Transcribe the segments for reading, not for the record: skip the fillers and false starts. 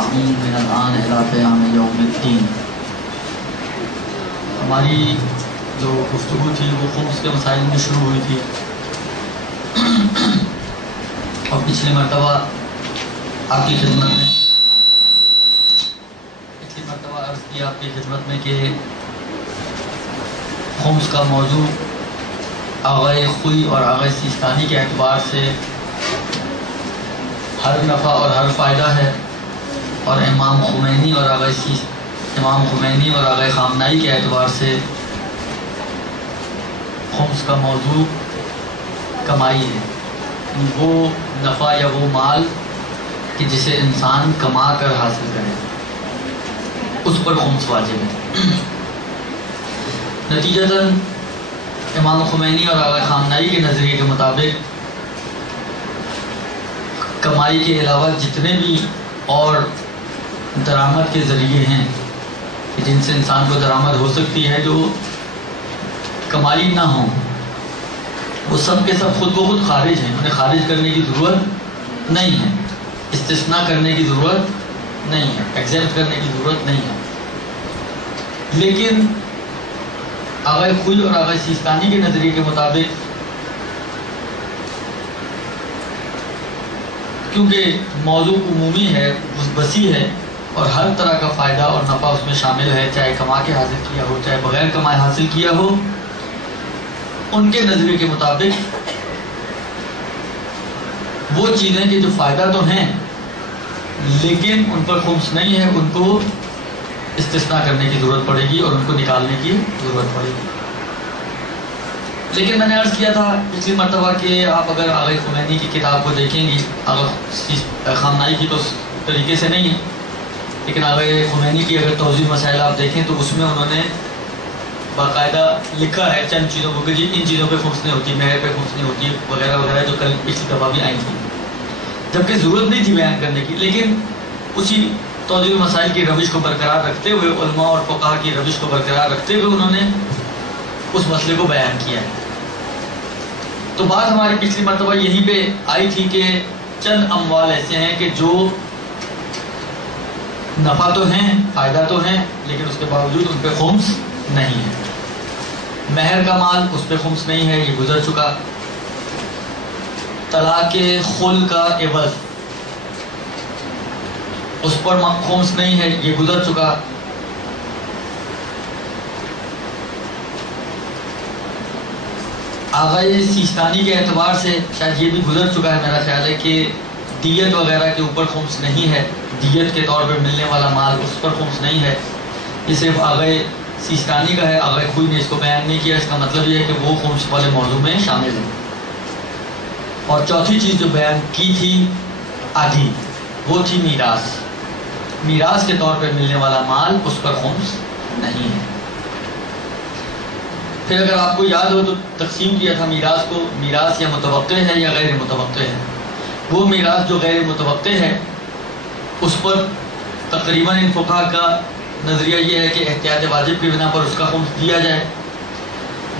من الآن الی قیام یوم الدین۔ ہماری جو گفتگو تھی وہ خمس کے مسائل میں شروع ہوئی تھی، اور پچھلی مرتبہ آپ کی خدمت عرض کی آپ کی خدمت میں کہ خمس کا موضوع آغائے خوئی اور آغائے سیستانی کے اعتبار سے ہر نفع اور ہر فائدہ ہے، اور امام خمینی اور آغائے خامنائی کے اعتبار سے خمس کا موضوع کمائی ہے، وہ نفع یا وہ مال کہ جسے انسان کما کر حاصل کرے، اس پر خمس واجب ہے۔ نتیجتاً امام خمینی اور آغائے خامنائی کے نظریے کے مطابق کمائی کے علاوہ جتنے بھی اور درآمد کے ذریعے ہیں جن سے انسان کو درآمد ہو سکتی ہے، جو کمائی نہ ہوں، وہ سب کے سب خود بخود خارج ہیں، انہیں خارج کرنے کی ضرورت نہیں ہے، استثناء کرنے کی ضرورت نہیں ہے، ایگزیمپٹ کرنے کی ضرورت نہیں ہے۔ لیکن آغائے خوئی اور آغائے سیستانی کے نظریے کے مطابق کیونکہ موضوع عمومی ہے، وسیع ہے، اور ہر طرح کا فائدہ اور نفع اس میں شامل ہے، چاہے کما کے حاصل کیا ہو چاہے بغیر کمائے حاصل کیا ہو، ان کے نظریے کے مطابق وہ چیزیں کہ جو فائدہ تو ہیں لیکن ان پر خمس نہیں ہے، ان کو استثناء کرنے کی ضرورت پڑے گی اور ان کو نکالنے کی ضرورت پڑے گی۔ لیکن میں نے عرض کیا تھا پچھلی مرتبہ کہ آپ اگر آغائے خمینی کی کتاب کو دیکھیں گی، آغائے خامنائی کی تو اس طریقے سے نہیں ہے، لیکن آغائے خمینی کی اگر توضیح مسائل آپ دیکھیں تو اس میں انہوں نے باقاعدہ لکھا ہے چند چیزوں کو کہ جی ان چیزوں پہ خمس نہیں ہوتی، مہر پہ خمس نہیں ہوتی وغیرہ وغیرہ، جو کل پچھلی دفعہ بھی آئی تھی، جبکہ ضرورت نہیں تھی بیان کرنے کی، لیکن اسی توضیح مسائل کی روش کو برقرار رکھتے ہوئے، علماء اور فقہا کی روش کو برقرار رکھتے ہوئے انہوں نے اس مسئلے کو بیان کیا ہے۔ تو بات ہماری پچھلی مرتبہ یہیں پہ آئی تھی کہ چند اموال ایسے ہیں کہ جو نفع تو ہیں، فائدہ تو ہیں، لیکن اس کے باوجود ان پہ خمس نہیں ہے۔ مہر کا مال، اس پہ خمس نہیں ہے، یہ گزر چکا۔ طلاق خل کا عوض، اس پر خمس نہیں ہے، یہ گزر چکا۔ آغائے سیستانی کے اعتبار سے شاید یہ بھی گزر چکا ہے، میرا خیال ہے کہ دیت وغیرہ کے اوپر خمس نہیں ہے، دیت کے طور پہ ملنے والا مال اس پر خمس نہیں ہے، یہ صرف آغائے سیستانی کا ہے۔ آغائے خوئی نے اس کو بیان نہیں کیا، اس کا مطلب یہ ہے کہ وہ خمس والے موضوع میں شامل ہے۔ اور چوتھی چیز جو بیان کی تھی آدھی، وہ تھی میراث۔ میراث کے طور پہ ملنے والا مال، اس پر خمس نہیں ہے۔ پھر اگر آپ کو یاد ہو تو تقسیم کیا تھا میراث کو، میراث یا متوقع ہے یا غیر متوقع ہے۔ وہ میراث جو غیر متوقع ہے اس پر تقریباً ان فقہا کا نظریہ یہ ہے کہ احتیاط واجب کی بنا پر اس کا خمس دیا جائے۔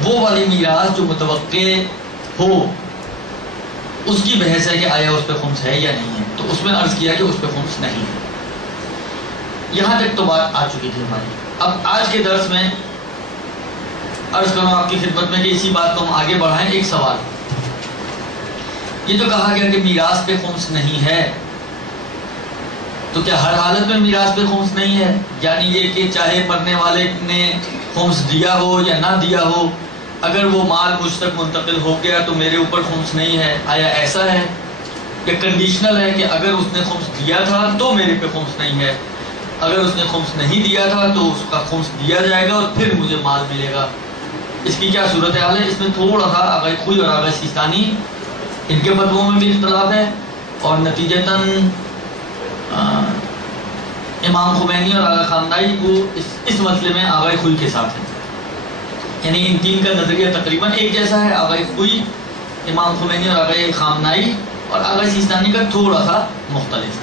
وہ والی میراث جو متوقع ہو اس کی بحث ہے کہ آیا اس پہ خمس ہے یا نہیں ہے، تو اس میں عرض کیا کہ اس پہ خمس نہیں ہے۔ یہاں تک تو بات آ چکی تھی ہماری۔ اب آج کے درس میں عرض کروں آپ کی خدمت میں کہ اسی بات کو ہم آگے بڑھائیں۔ ایک سوال، یہ تو کہا گیا کہ میراث پہ خمس نہیں ہے، تو کیا ہر حالت میں میراث پہ خمس نہیں ہے؟ یعنی یہ کہ چاہے مرنے والے نے خمس دیا ہو یا نہ دیا ہو، اگر وہ مال مجھ تک منتقل ہو گیا تو میرے اوپر خمس نہیں ہے؟ آیا ایسا ہے؟ یا کنڈیشنل ہے کہ اگر اس نے خمس دیا تھا تو میرے پہ خمس نہیں ہے، اگر اس نے خمس نہیں دیا تھا تو اس کا خمس دیا جائے گا اور پھر مجھے مال ملے گا؟ اس کی کیا صورتحال ہے؟ اس میں تھوڑا سا آغائے خوئی اور آغائے سیستانی ان کے فتووں میں بھی اختلاف ہے، اور نتیجتاً امام خمینی اور آغائے خامنائی کو اس مسئلے میں آغائے خوئی کے ساتھ ہے، یعنی ان تین کا نظریہ تقریباً ایک جیسا ہے۔ آغائے خوئی، امام خمینی اور آغائے خامنائی، اور آغائے سیستانی کا تھوڑا سا مختلف۔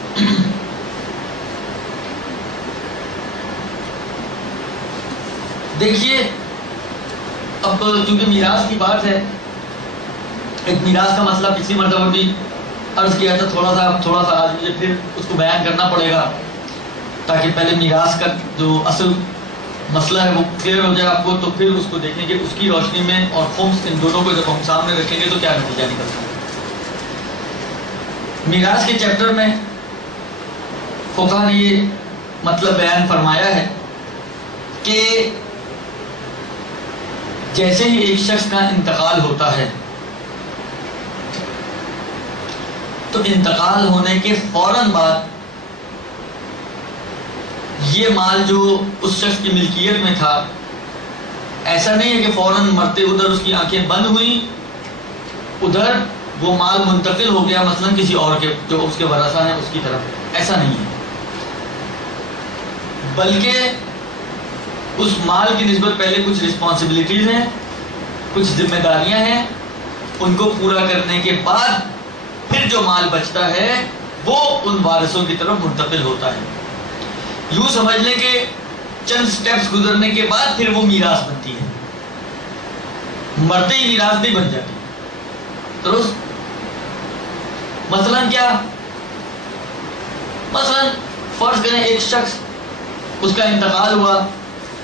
دیکھیے اب چونکہ میراث کی بات ہے، ایک میراث کا مسئلہ پچھلی مرتبہ بھی عرض کیا تھا، تھوڑا سا آج مجھے پھر اس کو بیان کرنا پڑے گا تاکہ پہلے میراث کا جو اصل مسئلہ ہے وہ کلیئر ہو جائے آپ کو، تو پھر اس کو دیکھیں کہ اس کی روشنی میں اور خمس ان دونوں کو جب ہم سامنے رکھیں گے تو کیا نتیجہ نکلتا ہے۔ میراث کے چیپٹر میں فقہاء نے یہ مطلب بیان فرمایا ہے کہ جیسے ہی ایک شخص کا انتقال ہوتا ہے تو انتقال ہونے کے فوراً بعد یہ مال جو اس شخص کی ملکیت میں تھا، ایسا نہیں ہے کہ فوراً مرتے ادھر اس کی آنکھیں بند ہوئیں، ادھر وہ مال منتقل ہو گیا مثلا کسی اور کے جو اس کے ورثہ ہیں اس کی طرف، ایسا نہیں ہے، بلکہ اس مال کی نسبت پہلے کچھ رسپانسبلٹیز ہیں، کچھ ذمہ داریاں ہیں، ان کو پورا کرنے کے بعد پھر جو مال بچتا ہے وہ ان وارثوں کی طرف منتقل ہوتا ہے۔ یوں سمجھ لیں کہ چند سٹیپس گزرنے کے بعد پھر وہ میراث بنتی ہے، مرتے ہی میراث نہیں بن جاتی۔ درست؟ مثلا کیا؟ مثلا فرض کریں ایک شخص اس کا انتقال ہوا،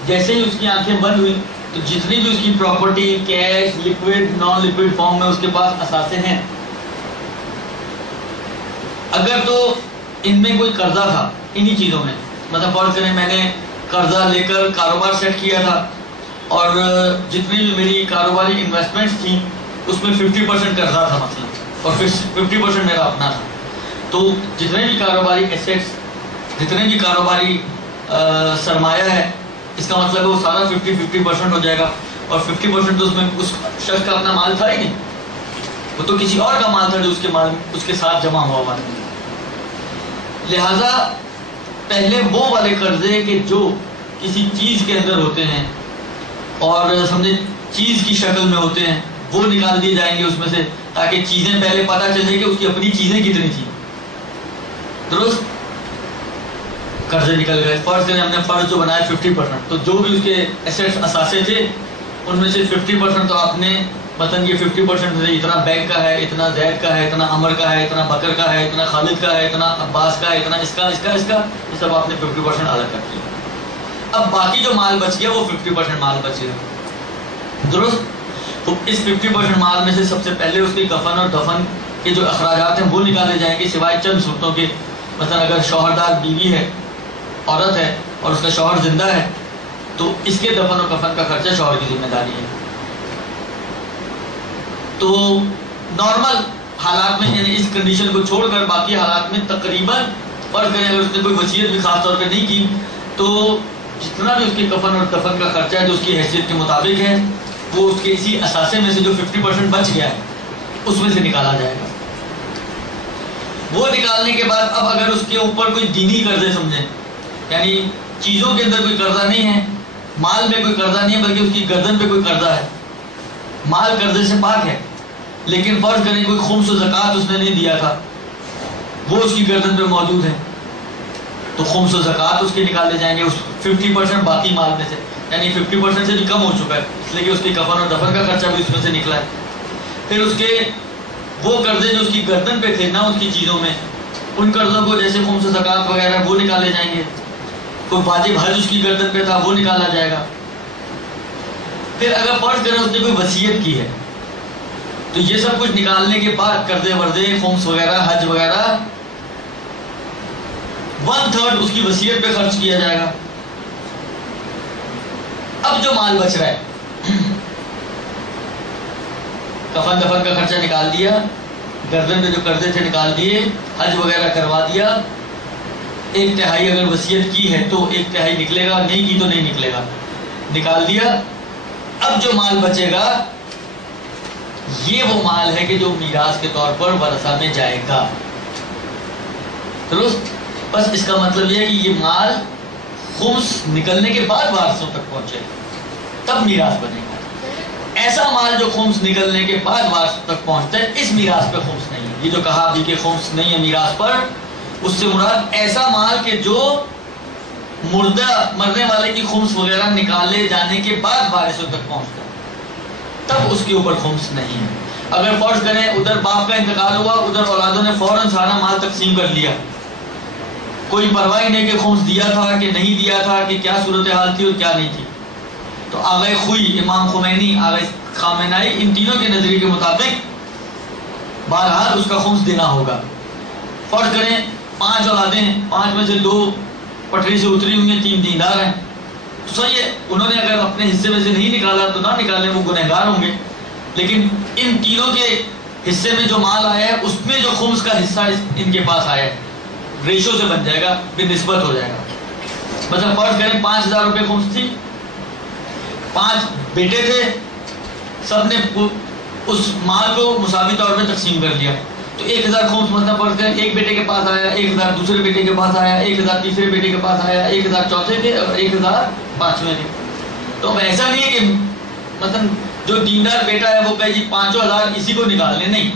جیسے ہی اس کی آنکھیں بند ہوئی تو جتنی بھی اس کی property, cash, liquid, naan liquid form میں اس کے پاس اثاثے ہیں، اگر تو ان میں کوئی قرضہ تھا انہی چیزوں میں، مطلب فرض کریں میں نے قرضہ لے کر کاروبار سیٹ کیا تھا اور جتنی بھی میری کاروباری انویسٹمنٹس تھیں اس میں 50% قرضہ تھا مثلا، اور 50% میرا اپنا تھا، تو جتنے بھی کاروباری ایسیٹس، جتنے بھی کاروباری سرمایہ ہے، اس کا مطلب وہ سارا 50% ہو جائے گا، اور 50% تو اس میں اس شخص کا اپنا مال تھا ہی نہیں، وہ تو کسی اور کا مال تھا جو اس کے ساتھ جمع ہوا تھا۔ لہذا پہلے وہ والے قرضے کہ جو کسی چیز کے اندر ہوتے ہیں اور سمجھے چیز کی شکل میں ہوتے ہیں، وہ نکال دیے جائیں گے اس میں سے، تاکہ چیزیں پہلے پتہ چلے کہ اس کی اپنی چیزیں کتنی تھیں۔ درست؟ قرضے نکل گئے، فرض کریں ہم نے فرض جو بنایا 50%، تو جو بھی اس کے ایسیٹس اثاثے تھے ان میں سے 50% تو آپ نے مثلا یہ 50% اتنا بینک کا ہے، اتنا زید کا ہے، اتنا عمر کا ہے، اتنا بکر کا ہے، اتنا خالد کا ہے، اتنا عباس کا ہے، اتنا اس کا یہ سب آپ نے 50% الگ کر دیا۔ اب باقی جو مال بچ گیا وہ 50% مال بچ گیا۔ درست؟ تو اس 50% مال میں سے سب سے پہلے اس کے کفن اور دفن کے جو اخراجات ہیں وہ نکالے جائیں گے، سوائے چند صورتوں کے، مثلا اگر شوہردار بیوی ہے، عورت ہے اور اس کا شوہر زندہ ہے تو اس کے دفن و کفن کا خرچہ شوہر کی ذمہ داری ہے۔ تو نارمل حالات میں یعنی اس کنڈیشن کو چھوڑ کر باقی حالات میں تقریباً فرض کریں اگر اس نے کوئی وصیت بھی خاص طور پہ نہیں کی تو جتنا بھی اس کے کفن اور دفن کا خرچہ ہے جو اس کی حیثیت کے مطابق ہے وہ اس کے اسی اثاثے میں سے جو 50% بچ گیا ہے اس میں سے نکالا جائے گا۔ وہ نکالنے کے بعد اب اگر اس کے اوپر کوئی دینی قرضے سمجھیں، یعنی چیزوں کے اندر کوئی قرضہ نہیں ہے، مال میں کوئی قرضہ نہیں ہے، بلکہ اس کی گردن پہ کوئی قرضہ ہے، مال قرضے سے پاک ہے، لیکن فرض کریں کوئی خمس و زکوٰۃ اس نے نہیں دیا تھا، وہ اس کی گردن پہ موجود ہے، تو خمس و زکوٰۃ اس کے نکالے جائیں گے، اس 50% باقی مال میں سے، یعنی 50% سے بھی کم ہو چکا ہے، اس لیے کہ اس کی کفن اور دفن کا خرچہ بھی اس میں سے نکلا ہے۔ پھر اس کے وہ قرضے جو اس کی گردن پہ تھے نا اس کی چیزوں میں، ان قرضوں کو جیسے خمس و زکوٰۃ وغیرہ وہ نکالے جائیں گے، کوئی واجب حج اس کی گردن پہ تھا وہ نکالا جائے گا۔ پھر اگر فرض کریں اس نے کوئی وصیت کی ہے تو یہ سب کچھ نکالنے کے بعد قرضے ورضے، خمس وغیرہ، حج وغیرہ 1/3 اس کی وصیت پہ خرچ کیا جائے گا۔ اب جو مال بچ رہا ہے کفن دفن کا خرچہ نکال دیا، گردن پہ جو قرضے تھے نکال دیے، حج وغیرہ کروا دیا، 1/3 اگر وصیت کی ہے تو 1/3 نکلے گا، نہیں کی تو نہیں نکلے گا، نکال دیا۔ اب جو مال بچے گا یہ وہ مال ہے کہ جو میراث کے طور پر ورثہ میں جائے گا۔ درست؟ بس اس کا مطلب یہ ہے کہ یہ مال خمس نکلنے کے بعد وارثوں تک پہنچے تب میراث بنے گا۔ ایسا مال جو خمس نکلنے کے بعد وارثوں تک پہنچتا ہے اس میراث پہ خمس نہیں ہے۔ یہ جو کہا ابھی کہ خمس نہیں ہے میراث پر، اس سے مراد ایسا مال کہ جو مرنے والے کی خمس وغیرہ نکالے جانے کے بعد وارثوں تک پہنچتا ہے تب اس کے اوپر خمس نہیں ہے۔ اگر فرض کریں ادھر باپ کا انتقال ہوا، ادھر اولادوں نے فوراً سارا مال تقسیم کر لیا، کوئی پرواہ نہیں کہ خمس دیا تھا کہ نہیں دیا تھا، کہ کیا صورتحال تھی اور کیا نہیں تھی. تو آغا خوئی، امام خمینی، آغا خامنائی، ان تینوں کے نظریے کے مطابق بہرحال اس کا خمس دینا ہوگا. فرض کریں 5 اولادیں ہیں، 5 میں سے 2 پٹری سے اتری ہوئی ہیں، 3 دیندار ہیں، تو صحیح ہے، انہوں نے اگر اپنے حصے میں سے نہیں نکالا تو نہ نکالیں، وہ گنہگار ہوں گے. لیکن ان تینوں کے حصے میں جو مال آیا ہے اس میں جو خمس کا حصہ ان کے پاس آیا ہے، ریشو سے بن جائے گا، بنسبت ہو جائے گا. مثلا فرض کریں 5000 روپے خمس تھی، 5 بیٹے تھے، سب نے اس مال کو مساوی طور پہ تقسیم کر لیا. تو 1000 خمس مثلا فرض کریں ایک بیٹے کے پاس آیا، 1000 دوسرے بیٹے کے پاس آیا، 1000 تیسرے بیٹے کے پاس آیا، 1000 چوتھے کے اور 1000 پانچویں کے. تو اب ایسا نہیں ہے کہ مثلا جو دیندار بیٹا ہے وہ کہے جی 5000 اسی کو نکال لیں، نہیں،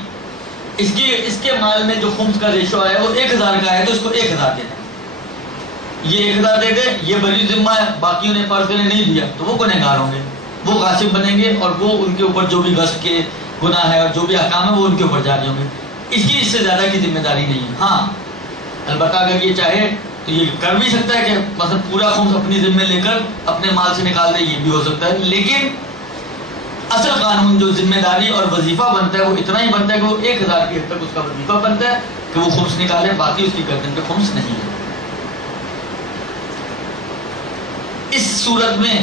اس کے مال میں جو خمس کا ریشو آیا وہ 1000 کا ہے، تو اس کو 1000 دینا. یہ 1000 دے دے، یہ بری ذمہ ہے، باقیوں نے فرض کریں نہیں دیا تو وہ گنہگار ہوں گے، وہ غاصب بنیں گے، اور وہ ان کے اوپر جو بھی غصب کے گناہ ہے اور جو بھی احکام ہے وہ ان کے اوپر جاری ہوں گے. اس سے زیادہ کی ذمہ داری نہیں ہے. ہاں البتہ اگر یہ چاہے تو یہ کر بھی سکتا ہے کہ مثلا پورا خمس اپنی ذمہ لے کر اپنے مال سے نکال دے، یہ بھی ہو سکتا ہے. لیکن اصل قانون جو ذمہ داری اور وظیفہ بنتا ہے وہ اتنا ہی بنتا ہے کہ وہ 1000 کی حد تک اس کا وظیفہ بنتا ہے کہ وہ خمس نکالے، باقی اس کی گردن پہ خمس نہیں ہے. اس صورت میں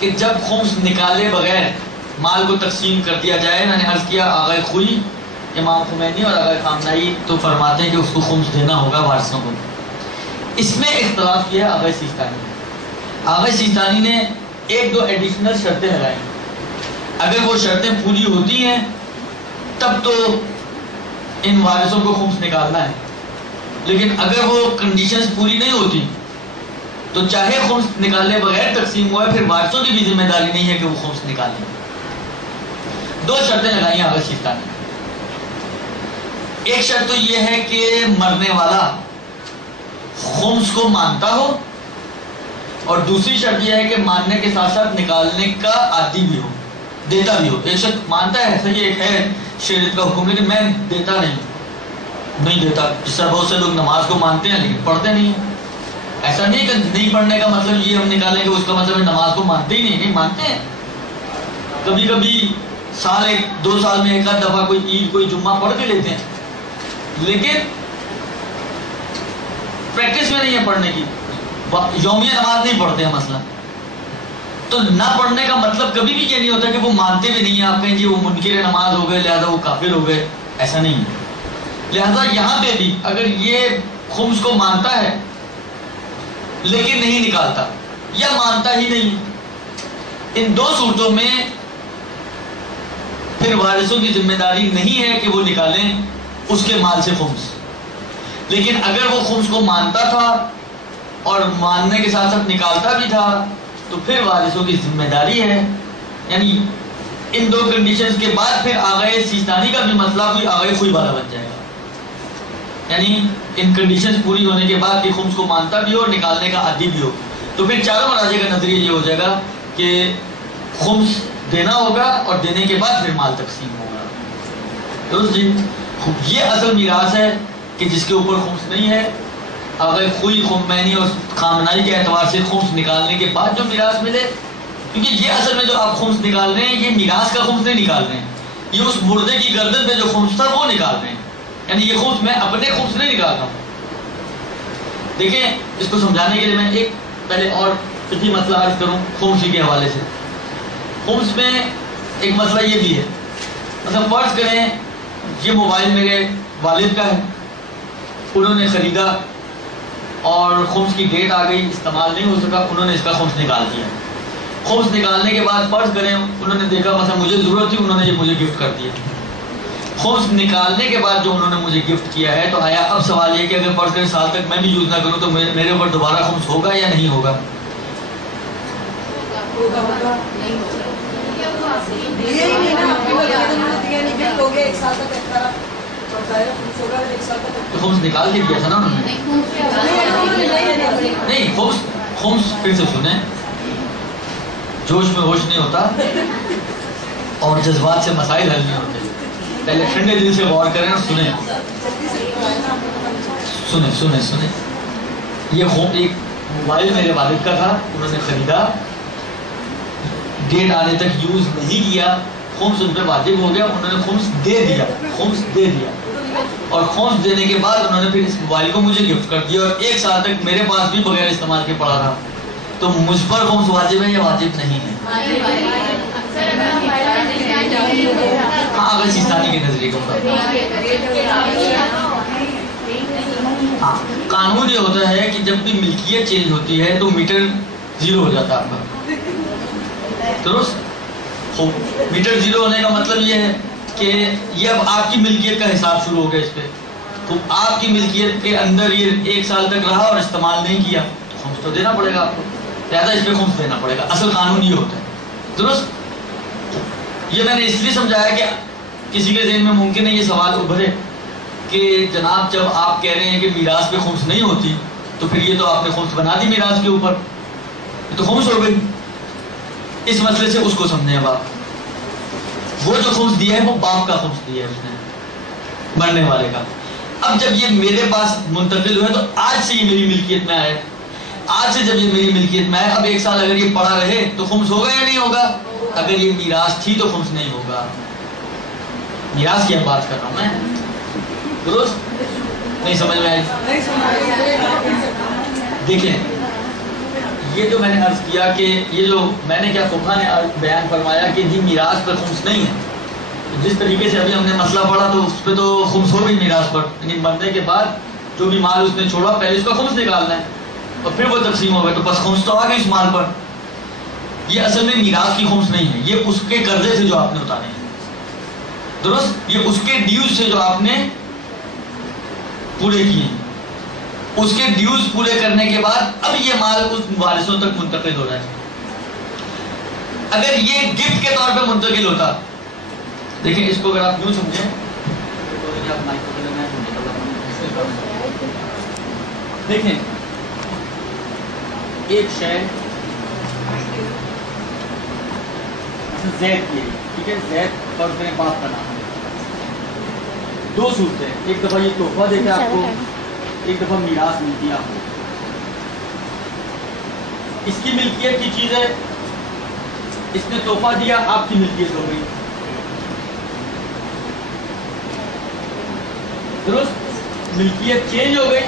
کہ جب خمس نکالے بغیر مال کو تقسیم کر دیا جائے، میں نے عرض کیا آغا خوئی، امام خمینی اور آغا خامنائی تو فرماتے ہیں کہ اس کو خمس دینا ہوگا وارثوں کو. اس میں اختلاف کیا ہے آغا سیستانی. آغا سیستانی نے 1-2 ایڈیشنل شرطیں لگائی. اگر وہ شرطیں پوری ہوتی ہیں تب تو ان وارثوں کو خمس نکالنا ہے، لیکن اگر وہ کنڈیشنز پوری نہیں ہوتی تو چاہے خمس نکالنے بغیر تقسیم ہوا ہے، پھر وارثوں کی بھی ذمہ داری نہیں ہے کہ وہ خمس نکالیں. 2 شرطیں لگائی آغا سیستانی نے. ایک شرط تو یہ ہے کہ مرنے والا خمس کو مانتا ہو، اور دوسری شرط یہ ہے کہ ماننے کے ساتھ ساتھ نکالنے کا عادی بھی ہو، دیتا بھی ہو. ایک شخص مانتا ہے صحیح، ایک ہے شریعت کا حکم لیکن میں دیتا نہیں دیتا. جس طرح بہت سے لوگ نماز کو مانتے ہیں لیکن پڑھتے نہیں ہیں. ایسا نہیں کہ نہیں پڑھنے کا مطلب یہ ہم نکالیں کہ اس کا مطلب ہے نماز کو مانتے ہی نہیں مانتے ہیں. کبھی کبھی سال 1-2 سال میں ایک آدھ دفعہ کوئی عید کوئی جمعہ پڑھ کے لیتے ہیں، لیکن پریکٹس میں نہیں ہے پڑھنے کی، یومیہ نماز نہیں پڑھتے ہیں مثلا. تو نہ پڑھنے کا مطلب کبھی بھی یہ نہیں ہوتا کہ وہ مانتے بھی نہیں ہیں. آپ کہیں جی وہ منکر نماز ہو گئے لہذا وہ کافر ہو گئے، ایسا نہیں ہے. لہذا یہاں پہ بھی اگر یہ خمس کو مانتا ہے لیکن نہیں نکالتا یا مانتا ہی نہیں، ان 2 صورتوں میں پھر وارثوں کی ذمہ داری نہیں ہے کہ وہ نکالیں اس کے مال سے خمس. لیکن اگر وہ خمس کو مانتا تھا اور ماننے کے ساتھ ساتھ نکالتا بھی تھا تو پھر وارثوں کی ذمہ داری ہے. یعنی ان 2 کنڈیشنز کے بعد پھر آغا سیستانی کا بھی مسئلہ کوئی آغا خوئی والا بن جائے گا. یعنی ان کنڈیشنز پوری ہونے کے بعد کہ خمس کو مانتا بھی ہو اور نکالنے کا عادی بھی ہو، تو پھر چاروں مراجع کا نظریہ یہ ہو جائے گا کہ خمس دینا ہوگا اور دینے کے بعد پھر مال تقسیم ہوگا. درست جی؟ یہ اصل میراث ہے کہ جس کے اوپر خمس نہیں ہے. آغا خوئی، خمینی اور خامنائی کے اعتبار سے خمس نکالنے کے بعد جو میراث ملے، کیونکہ یہ اصل میں جو آپ خمس نکال رہے ہیں یہ میراث کا خمس نہیں نکال رہے ہیں، یہ اس مردے کی گردن پہ جو خمس تھا وہ نکال رہے ہیں. یعنی یہ خمس میں اپنے خمس نہیں نکال رہا ہوں. دیکھیں اس کو سمجھانے کے لیے میں ایک پہلے اور فقہی مسئلہ عرض کروں خمس کے حوالے سے. خمس میں ایک مسئلہ یہ بھی ہے، مثلا فرض کریں یہ موبائل میرے والد کا ہے، انہوں نے خریدا اور خمس کی ڈیٹ آ گئی، استعمال نہیں ہو سکا، انہوں نے اس کا خمس نکال دیا. خمس نکالنے کے بعد فرض کریں انہوں نے دیکھا مثلا مجھے ضرورت تھی، انہوں نے یہ مجھے گفٹ کر دیا. خمس نکالنے کے بعد جو انہوں نے مجھے گفٹ کیا ہے، تو آیا اب سوال یہ کہ اگر فرض کریں سال تک میں بھی یوز نہ کروں تو میرے اوپر دوبارہ خمس ہوگا یا نہیں ہوگا؟ تو خمس نکال کے دیا تھا نا انہوں نے. نہیں، خمس پھر سے سنیں، جوش میں ہوش نہیں ہوتا اور جذبات سے مسائل حل نہیں ہوتے. پہلے ٹھنڈے دل سے غور کریں اور سنیں. یہ ایک موبائل میرے والد کا تھا، انہوں نے خریدا، ڈیٹ آنے تک یوز نہیں کیا، خمس ان پہ واجب ہو گیا، انہوں نے خمس دے دیا اور خمس دینے کے بعد انہوں نے پھر اس موبائل کو مجھے گفٹ کر دیا، اور 1 سال تک میرے پاس بھی بغیر استعمال کے پڑا رہا. تو مجھ پر خمس واجب ہے یا واجب نہیں ہے؟ ہاں، اگر سیستانی کے نظریے کا ہاں، قانون یہ ہوتا ہے کہ جب بھی ملکیت چینج ہوتی ہے تو میٹر زیرو ہو جاتا ہے آپ کا. درست؟ میٹر زیرو ہونے کا مطلب یہ ہے کہ یہ اب آپ کی ملکیت کا حساب شروع ہو گیا اس پہ. تو آپ کی ملکیت کے اندر یہ 1 سال تک رہا اور استعمال نہیں کیا تو خمس تو دینا پڑے گا آپ کو، زیادہ اس پہ خمس دینا پڑے گا. اصل قانون یہ ہوتا ہے. درست؟ یہ میں نے اس لیے سمجھایا کہ کسی کے ذہن میں ممکن ہے یہ سوال ابھرے کہ جناب جب آپ کہہ رہے ہیں کہ میراث پہ خمس نہیں ہوتی تو پھر یہ تو آپ نے خمس بنا دی میراث کے اوپر، یہ تو خمس ہو گئی. اس مسئلے سے اس کو سمجھیں. اب آپ وہ جو خمس دیا ہے وہ باپ کا خمس دیا ہے اس نے، مرنے والے کا. اب جب یہ میرے پاس منتقل ہوئے تو آج سے یہ میری ملکیت میں آئے. آج سے جب یہ میری ملکیت میں آئے، اب 1 سال اگر یہ پڑا رہے تو خمس ہوگا یا نہیں ہوگا؟ اگر یہ میراث تھی تو خمس نہیں ہوگا. میراث کی بات کر رہا ہوں میں. درست؟ نہیں سمجھ میں آئی؟ دیکھیں، یہ جو میں نے عرض کیا کہ یہ جو میں نے کیا فقہ نے بیان فرمایا کہ جی میراث پر خمس نہیں ہے. جس طریقے سے ابھی ہم نے مسئلہ پڑھا تو اس پہ تو خمس ہو گئی میراث پر، یعنی مرنے کے بعد جو بھی مال اس نے چھوڑا پہلے اس کا خمس نکالنا ہے اور پھر وہ تقسیم ہو گئے تو بس خمس تو آ گئی اس مال پر. یہ اصل میں میراث کی خمس نہیں ہے، یہ اس کے قرضے سے جو آپ نے اتارے ہیں. درست؟ یہ اس کے ڈیوز سے جو آپ نے پورے کیے، اس کے ڈیوز پورے کرنے کے بعد اب یہ مال اس وارثوں تک منتقل ہو رہا ہے. اگر یہ گفٹ کے طور پہ منتقل ہوتا، دیکھیں اس کو اگر آپ یوں سمجھیں، دیکھیں ایک شے زید کی، ٹھیک ہے، زید پر میرے باپ کا نام ہے. 2 صورتیں، ایک دفعہ یہ تحفہ دیکھا آپ کو، ایک دفعہ میراث ملتی ہے آپ کو. اس کی ملکیت کی چیز ہے، اس نے تحفہ دیا، آپ کی ملکیت ہو گئی. درست؟ ملکیت چینج ہو گئی.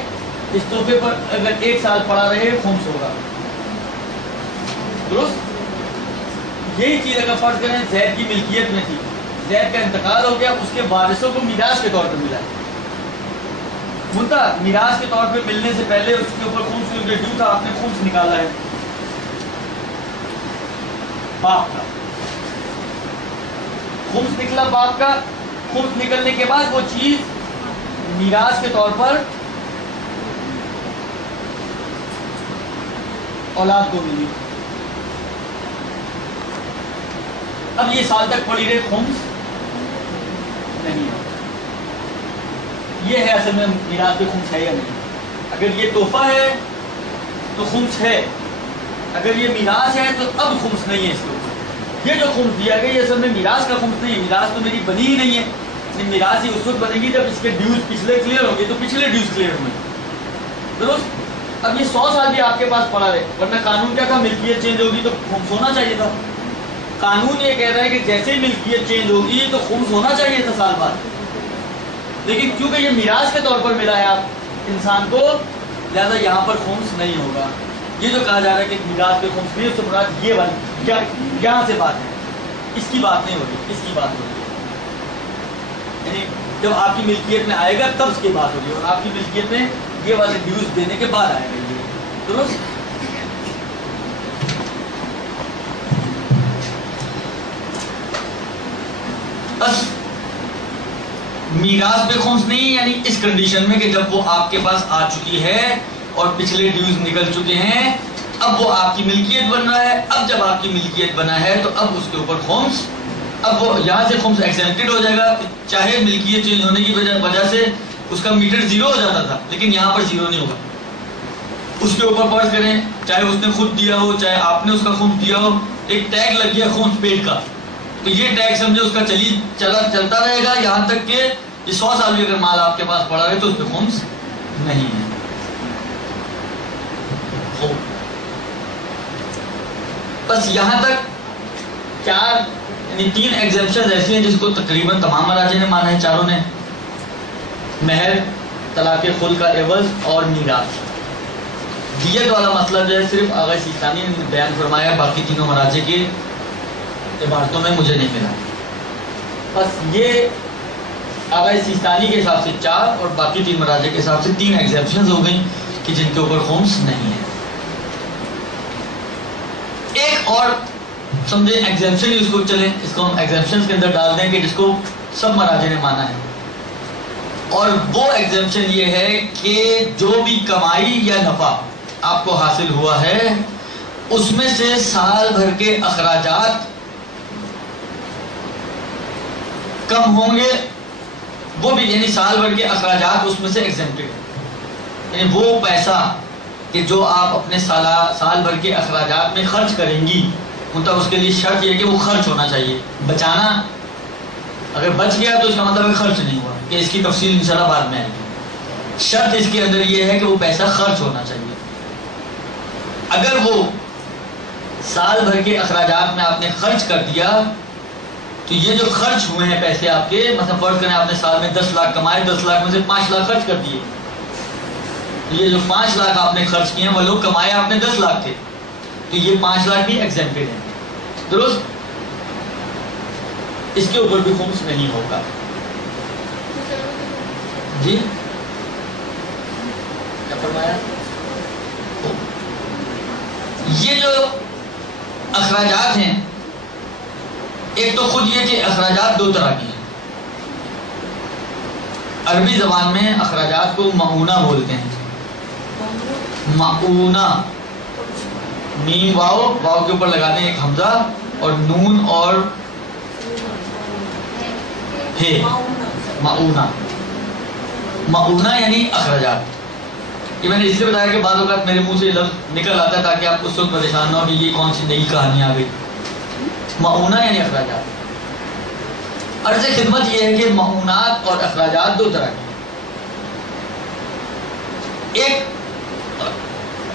اس تحفے پر اگر 1 سال پڑا رہے خمس ہوگا. درست؟ یہی چیز اگر فرض کریں زید کی ملکیت میں تھی، زید کا انتقال ہو گیا، اس کے وارثوں کو میراث کے طور پر ملا. منتہا میراث کے طور پہ ملنے سے پہلے اس کے اوپر خمس جو ڈیو تھا، آپ نے خمس نکالا ہے باپ کا. خمس نکلا باپ کا. خمس نکلنے کے بعد وہ چیز میراث کے طور پر اولاد کو ملی. اب یہ سال تک پڑی رہے خمس نہیں ہے. یہ ہے اصل میں میراث پہ خمس ہے یا نہیں. اگر یہ تحفہ ہے تو خمس ہے، اگر یہ میراث ہے تو اب خمس نہیں ہے اس کے اوپر. یہ جو خمس دیا گیا یہ اصل میں میراث کا خمس نہیں ہے. میراث تو میری بنی ہی نہیں ہے. میراث ہی اس وقت بنے گی جب اس کے ڈیوز پچھلے کلیئر ہوں گے، تو پچھلے ڈیوز کلیئر ہوئے. درست؟ اب یہ 100 سال بھی آپ کے پاس پڑا رہے، ورنہ قانون کیا تھا؟ ملکیت چینج ہوگی تو خمس ہونا چاہیے تھا. قانون یہ کہہ رہا ہے کہ جیسے ہی ملکیت چینج ہوگی تو خمس ہونا چاہیے تھا سال بعد. لیکن کیونکہ یہ میراث کے طور پر ملا ہے آپ انسان کو، لہذا یہاں پر خمس نہیں ہوگا. یہ جو کہا جا رہا ہے کہ میراث پہ خمس نہیں، اس سے مراد یہ والی یہاں سے بات ہے، اس کی بات نہیں ہوگی، اس کی بات ہوگی. یعنی جب آپ کی ملکیت میں آئے گا تب اس کی بات ہوگی، اور آپ کی ملکیت میں یہ والے ڈیوز دینے کے بعد آئے گا یہ. درست؟ بس میراث پہ خمس نہیں، یعنی اس کنڈیشن میں کہ جب وہ آپ کے پاس آ چکی ہے اور پچھلے ڈیوز نکل چکے ہیں، اب وہ آپ کی ملکیت بن رہا ہے. اب جب آپ کی ملکیت بنا ہے تو اب اس کے اوپر خمس، اب وہ یہاں سے خمس ایکسنٹڈ ہو جائے گا. چاہے ملکیت چینج ہونے کی وجہ سے اس کا میٹر زیرو ہو جاتا تھا، لیکن یہاں پر زیرو نہیں ہوگا. اس کے اوپر فرض کریں چاہے اس نے خود دیا ہو چاہے آپ نے اس کا خمس دیا ہو، ایک ٹیگ لگ گیا خمس پیڈ کا، تو یہ ٹیگ سمجھے اس کا چلتا رہے گا یہاں تک کہ یہ 100 سال بھی اگر مال آپ کے پاس پڑا رہے تو اس پہ خمس نہیں ہے. بس یہاں تک چار یعنی 3 ایگزمپشن ایسی ہیں جس کو تقریباً تمام مراجع نے مانا ہے، چاروں نے، مہر، طلاق خلع کا عوض اور میراث۔ دیت والا مسئلہ جو ہے صرف آغا سیستانی نے بیان فرمایا، باقی تینوں مراجع کی عبارتوں میں مجھے نہیں ملا۔ بس یہ آغا سیستانی کے حساب سے 4 اور باقی 3 مراجع کے حساب سے 3 ایگزمپشنز ہو گئیں کہ جن کے اوپر خمس نہیں ہے۔ ایک اور سمجھے ایگزمپشن ہی اس کو چلیں، اس کو ہم ایگزمپشنز کے اندر ڈال دیں کہ جس کو سب مراجع نے مانا ہے، اور وہ ایگزمپشن یہ ہے کہ جو بھی کمائی یا نفع آپ کو حاصل ہوا ہے اس میں سے سال بھر کے اخراجات کم ہوں گے، وہ بھی یعنی سال بھر کے اخراجات اس میں سے ایگزمپٹڈ ہیں، یعنی وہ پیسہ کہ جو آپ اپنے سال بھر کے اخراجات میں خرچ کریں گی، مطلب اس کے لیے شرط یہ کہ وہ خرچ ہونا چاہیے۔ بچانا اگر بچ گیا تو اس کا مطلب خرچ نہیں ہوا، کہ اس کی تفصیل انشاءاللہ بعد میں آئے گی۔ شرط اس کے اندر یہ ہے کہ وہ پیسہ خرچ ہونا چاہیے۔ اگر وہ سال بھر کے اخراجات میں آپ نے خرچ کر دیا تو یہ جو خرچ ہوئے ہیں پیسے آپ کے، مثلا فرض کریں آپ نے سال میں 10 لاکھ کمائے، 10 لاکھ میں سے 5 لاکھ خرچ کر دیے، یہ جو 5 لاکھ آپ نے خرچ کیے ہیں وہ لوگ کمائے آپ نے 10 لاکھ تھے، تو یہ 5 لاکھ بھی ایگزمپٹڈ ہیں، درست؟ اس کے اوپر بھی خمس نہیں ہوگا۔ جی کیا فرمایا؟ یہ جو اخراجات ہیں، ایک تو خود یہ کہ اخراجات 2 طرح کے ہیں۔ عربی زبان میں اخراجات کو معونہ بولتے ہیں، معونہ، میم واو، واو کے اوپر لگا دیں ایک حمزہ اور نون اور ہے، معونہ، معونہ یعنی اخراجات۔ یہ میں نے اس لیے بتایا کہ بعض اوقات میرے منہ سے یہ لفظ نکل آتا ہے تاکہ آپ اس وقت پریشان نہ ہو کہ یہ کون سی نئی کہانی آ گئی۔ معونہ یعنی اخراجات۔ عرض خدمت یہ ہے کہ معونات اور اخراجات 2 طرح کے ہیں۔ ایک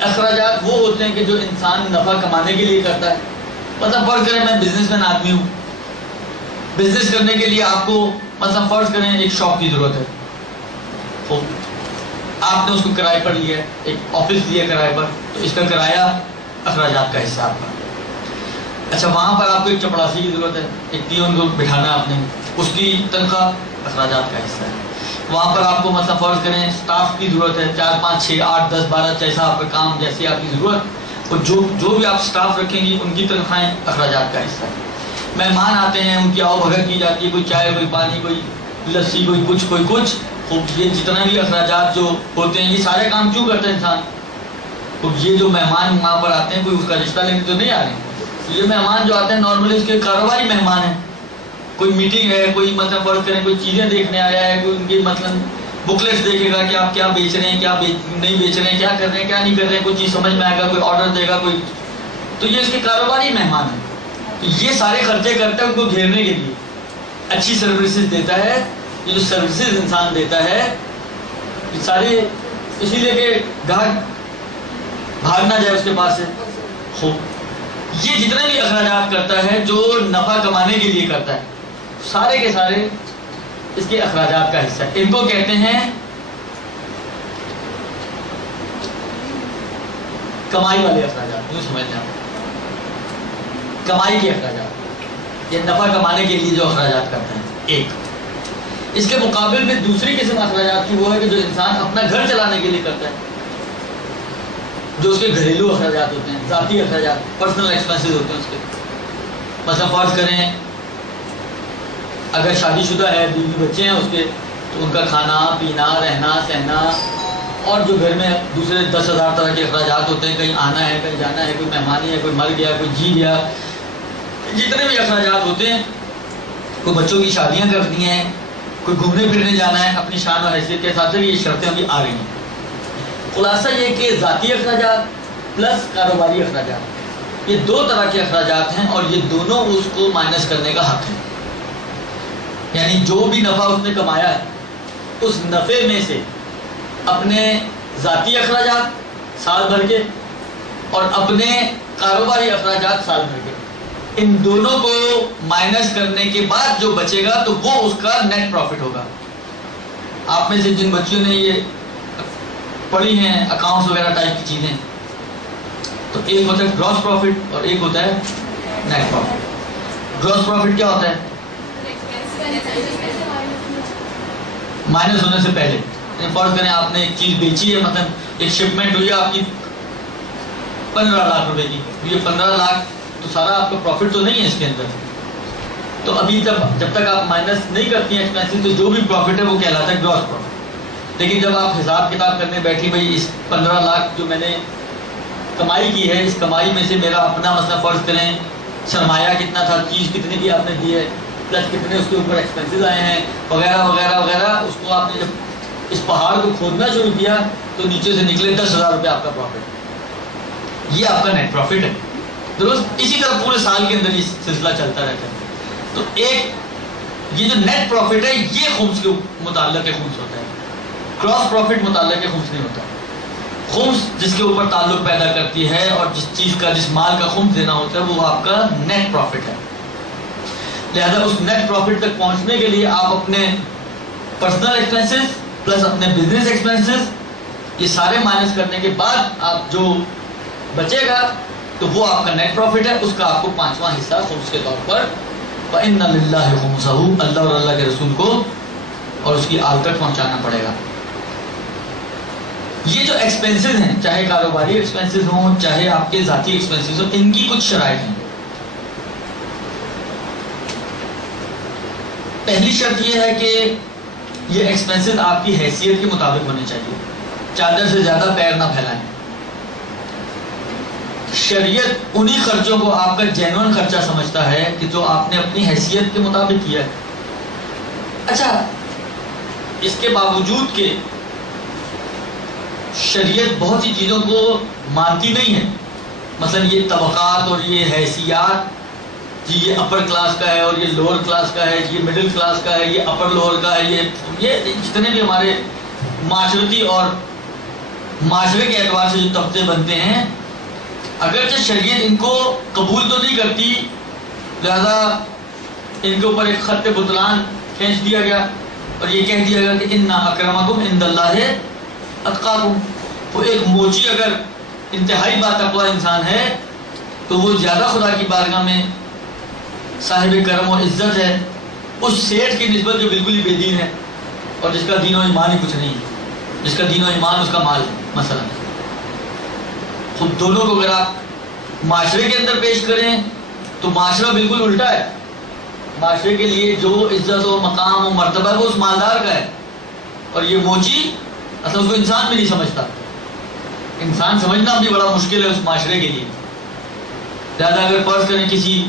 اخراجات وہ ہوتے ہیں کہ جو انسان نفع کمانے کے لیے کرتا ہے، مطلب فرض کریں میں بزنس مین آدمی ہوں، بزنس کرنے کے لیے آپ کو مثلا فرض کریں ایک شاپ کی ضرورت ہے، آپ نے اس کو کرائے پر لیا ہے، ایک آفس لیا کرائے پر، تو اس کا کرایہ اخراجات کا حصہ آپ کا۔ اچھا وہاں پر آپ کو ایک چپڑاسی کی ضرورت ہے، ایک پیون کو بٹھانا آپ نے، اس کی تنخواہ اخراجات کا حصہ ہے۔ وہاں پر آپ کو مثلا فرض کریں سٹاف کی ضرورت ہے، 4 5 6 8 10 12 جیسا آپ کا کام، جیسی آپ کی ضرورت، اور جو بھی آپ سٹاف رکھیں گی ان کی تنخواہیں اخراجات کا حصہ ہے۔ مہمان آتے ہیں، ان کی آؤ بھگت کی جاتی ہے، کوئی چائے، کوئی پانی، کوئی لسی، کوئی کچھ، یہ جتنا بھی اخراجات جو ہوتے ہیں یہ سارے کام کیوں کرتا ہے انسان؟ یہ جو مہمان وہاں پر آتے ہیں کوئی اس کا رشتہ لینے تو نہیں آ رہے ہیں، یہ مہمان جو آتے ہیں نارملی اس کے کاروباری مہمان ہیں، کوئی میٹنگ ہے، کوئی مطلب فرض کریں کوئی چیزیں دیکھنے آیا ہے، کوئی ان کی مطلب بکلیٹس دیکھے گا کہ آپ کیا بیچ رہے ہیں، کیا نہیں بیچ رہے ہیں، کیا کر رہے ہیں، کیا نہیں کر رہے ہیں، کوئی چیز سمجھ میں آئے گا، کوئی آرڈر دے گا کوئی، تو یہ اس کے کاروباری مہمان ہیں۔ تو یہ سارے خرچے کرتا ہے ان کو گھیرنے کے لیے، اچھی سروسز دیتا ہے، یہ جو سروسز انسان دیتا ہے یہ سارے اسی لیے کہ گاہک بھاگ نہ جائے اس کے پاس سے۔ یہ جتنے بھی اخراجات کرتا ہے جو نفع کمانے کے لیے کرتا ہے، سارے کے سارے اس کے اخراجات کا حصہ ہے۔ ان کو کہتے ہیں کمائی والے اخراجات، یوں سمجھتے ہیں کمائی کے اخراجات، یہ نفع کمانے کے لیے جو اخراجات کرتے ہیں۔ ایک اس کے مقابل میں دوسری قسم اخراجات کی وہ ہے کہ جو انسان اپنا گھر چلانے کے لیے کرتا ہے، جو اس کے گھریلو اخراجات ہوتے ہیں، ذاتی اخراجات، پرسنل ایکسپینسز ہوتے ہیں اس کے۔ مثلا فرض کریں اگر شادی شدہ ہے، بیوی بچے ہیں اس کے، تو ان کا کھانا پینا، رہنا سہنا، اور جو گھر میں دوسرے 10,000 طرح کے اخراجات ہوتے ہیں، کہیں آنا ہے، کہیں جانا ہے، کوئی مہمانی ہے، کوئی مر گیا، کوئی جی گیا، جتنے بھی اخراجات ہوتے ہیں، کوئی بچوں کی شادیاں کرتی ہیں، کوئی گھومنے پھرنے جانا ہے، اپنی شان و حیثیت کے ساتھ یہ شرطیں بھی آ رہی ہیں۔ خلاصہ یہ کہ ذاتی اخراجات پلس کاروباری اخراجات، یہ 2 طرح کے اخراجات ہیں، اور یہ دونوں اس کو مائنس کرنے کا حق ہے۔ یعنی جو بھی نفع اس نے کمایا ہے اس نفع میں سے اپنے ذاتی اخراجات سال بھر کے اور اپنے کاروباری اخراجات سال بھر کے، ان دونوں کو مائنس کرنے کے بعد جو بچے گا تو وہ اس کا نیٹ پروفٹ ہوگا. آپ میں سے جن بچوں نے یہ پڑھی ہیں اکاؤنٹس وغیرہ ٹائپ کی چیزیں، تو ایک ہوتا ہے گراس پروفٹ اور ایک ہوتا ہے نیٹ پروفٹ. گراس پروفٹ کیا ہوتا ہے؟ مائنس ہونے سے پہلے. فرض کریں آپ نے ایک چیز بیچی ہے، مثلا ایک شپمنٹ ہوئی ہے آپ کی 15 لاکھ روپے کی، یہ 15 لاکھ تو سارا آپ کا پروفٹ تو نہیں ہے اس کے اندر. تو ابھی جب تک آپ مائنس نہیں کرتی ہیں ایکسپینسز تو جو بھی پروفٹ ہے وہ کہلاتا ہے گراس پروفٹ. لیکن جب آپ حساب کتاب کرنے بیٹھی بھائی اس 15 لاکھ جو میں نے کمائی کی ہے، اس کمائی میں سے میرا اپنا مثلا فرض کریں سرمایہ کتنا تھا، چیز کتنے کی آپ نے دی ہے، پلس کتنے اس کے اوپر ایکسپینسز آئے ہیں وغیرہ وغیرہ وغیرہ، اس کو آپ نے جب اس پہاڑ کو کھودنا شروع کیا تو نیچے سے نکلے 10,000 روپے آپ کا پروفٹ. یہ آپ کا نیٹ پروفٹ ہے. درست اسی طرح پورے سال کے اندر یہ سلسلہ چلتا رہتا ہے. تو ایک یہ جو نیٹ پروفٹ ہے یہ خمس کے متعلق خمس ہوتا ہے، کراس پروفٹ متعلق خمس نہیں ہوتا. خمس جس کے اوپر تعلق پیدا کرتی ہے اور جس چیز کا جس مال کا خمس دینا ہوتا ہے وہ آپ کا نیٹ پروفٹ ہے. لہذا اس نیٹ پروفٹ تک پہنچنے کے لیے آپ اپنے پرسنل ایکسپینسز پلس اپنے بزنس ایکسپینسز یہ سارے مائنس کرنے کے بعد آپ جو بچے گا تو وہ آپ کا نیٹ پروفٹ ہے. اس کا آپ کو 5واں حصہ خمس کے طور پر وَإِنَّ لِلَّهِ خُمُسَهُ اللہ اور اللہ کے رسول کو اور اس کی آل تک پہنچانا پڑے گا. یہ جو ایکسپینسز ہیں چاہے کاروباری ایکسپینسز ہوں چاہے آپ کے ذاتی ایکسپینسز ہوں، ان کی کچھ شرائط ہیں. پہلی شرط یہ ہے کہ یہ ایکسپینسز آپ کی حیثیت کے مطابق ہونے چاہیے. چادر سے زیادہ پیر نہ پھیلائیں. شریعت انہی خرچوں کو آپ کا جینون خرچہ سمجھتا ہے کہ جو آپ نے اپنی حیثیت کے مطابق کیا ہے. اچھا، اس کے باوجود کہ شریعت بہت سی چیزوں کو مانتی نہیں ہے، مثلا یہ طبقات اور یہ حیثیات، جی یہ اپر کلاس کا ہے اور یہ لوور کلاس کا ہے، یہ مڈل کلاس کا ہے، یہ اپر لوور کا ہے، یہ جتنے بھی ہمارے معاشرتی اور معاشرے کے اعتبار سے جو طبقے بنتے ہیں، اگرچہ شریعت ان کو قبول تو نہیں کرتی، لہذا ان کے اوپر ایک خط بطلان کھینچ دیا گیا اور یہ کہہ دیا گیا کہ اِنَّ أَكْرَمَكُمْ عِنْدَ اللَّهِ اتقاکم. تو ایک موچی اگر انتہائی باتقوا انسان ہے تو وہ زیادہ خدا کی بارگاہ میں صاحب کرم و عزت ہے اس سیٹھ کی نسبت جو بالکل ہی بے دین ہے اور جس کا دین و ایمان ہی کچھ نہیں ہے، جس کا دین و ایمان اس کا مال ہے. مثلا خود دونوں کو اگر آپ معاشرے کے اندر پیش کریں تو معاشرہ بالکل الٹا ہے. معاشرے کے لیے جو عزت و مقام و مرتبہ ہے وہ اس مالدار کا ہے، اور یہ موچی اصل اس کو انسان بھی نہیں سمجھتا. انسان سمجھنا بھی بڑا مشکل ہے اس معاشرے کے لیے. لہٰذا اگر فرض کریں کسی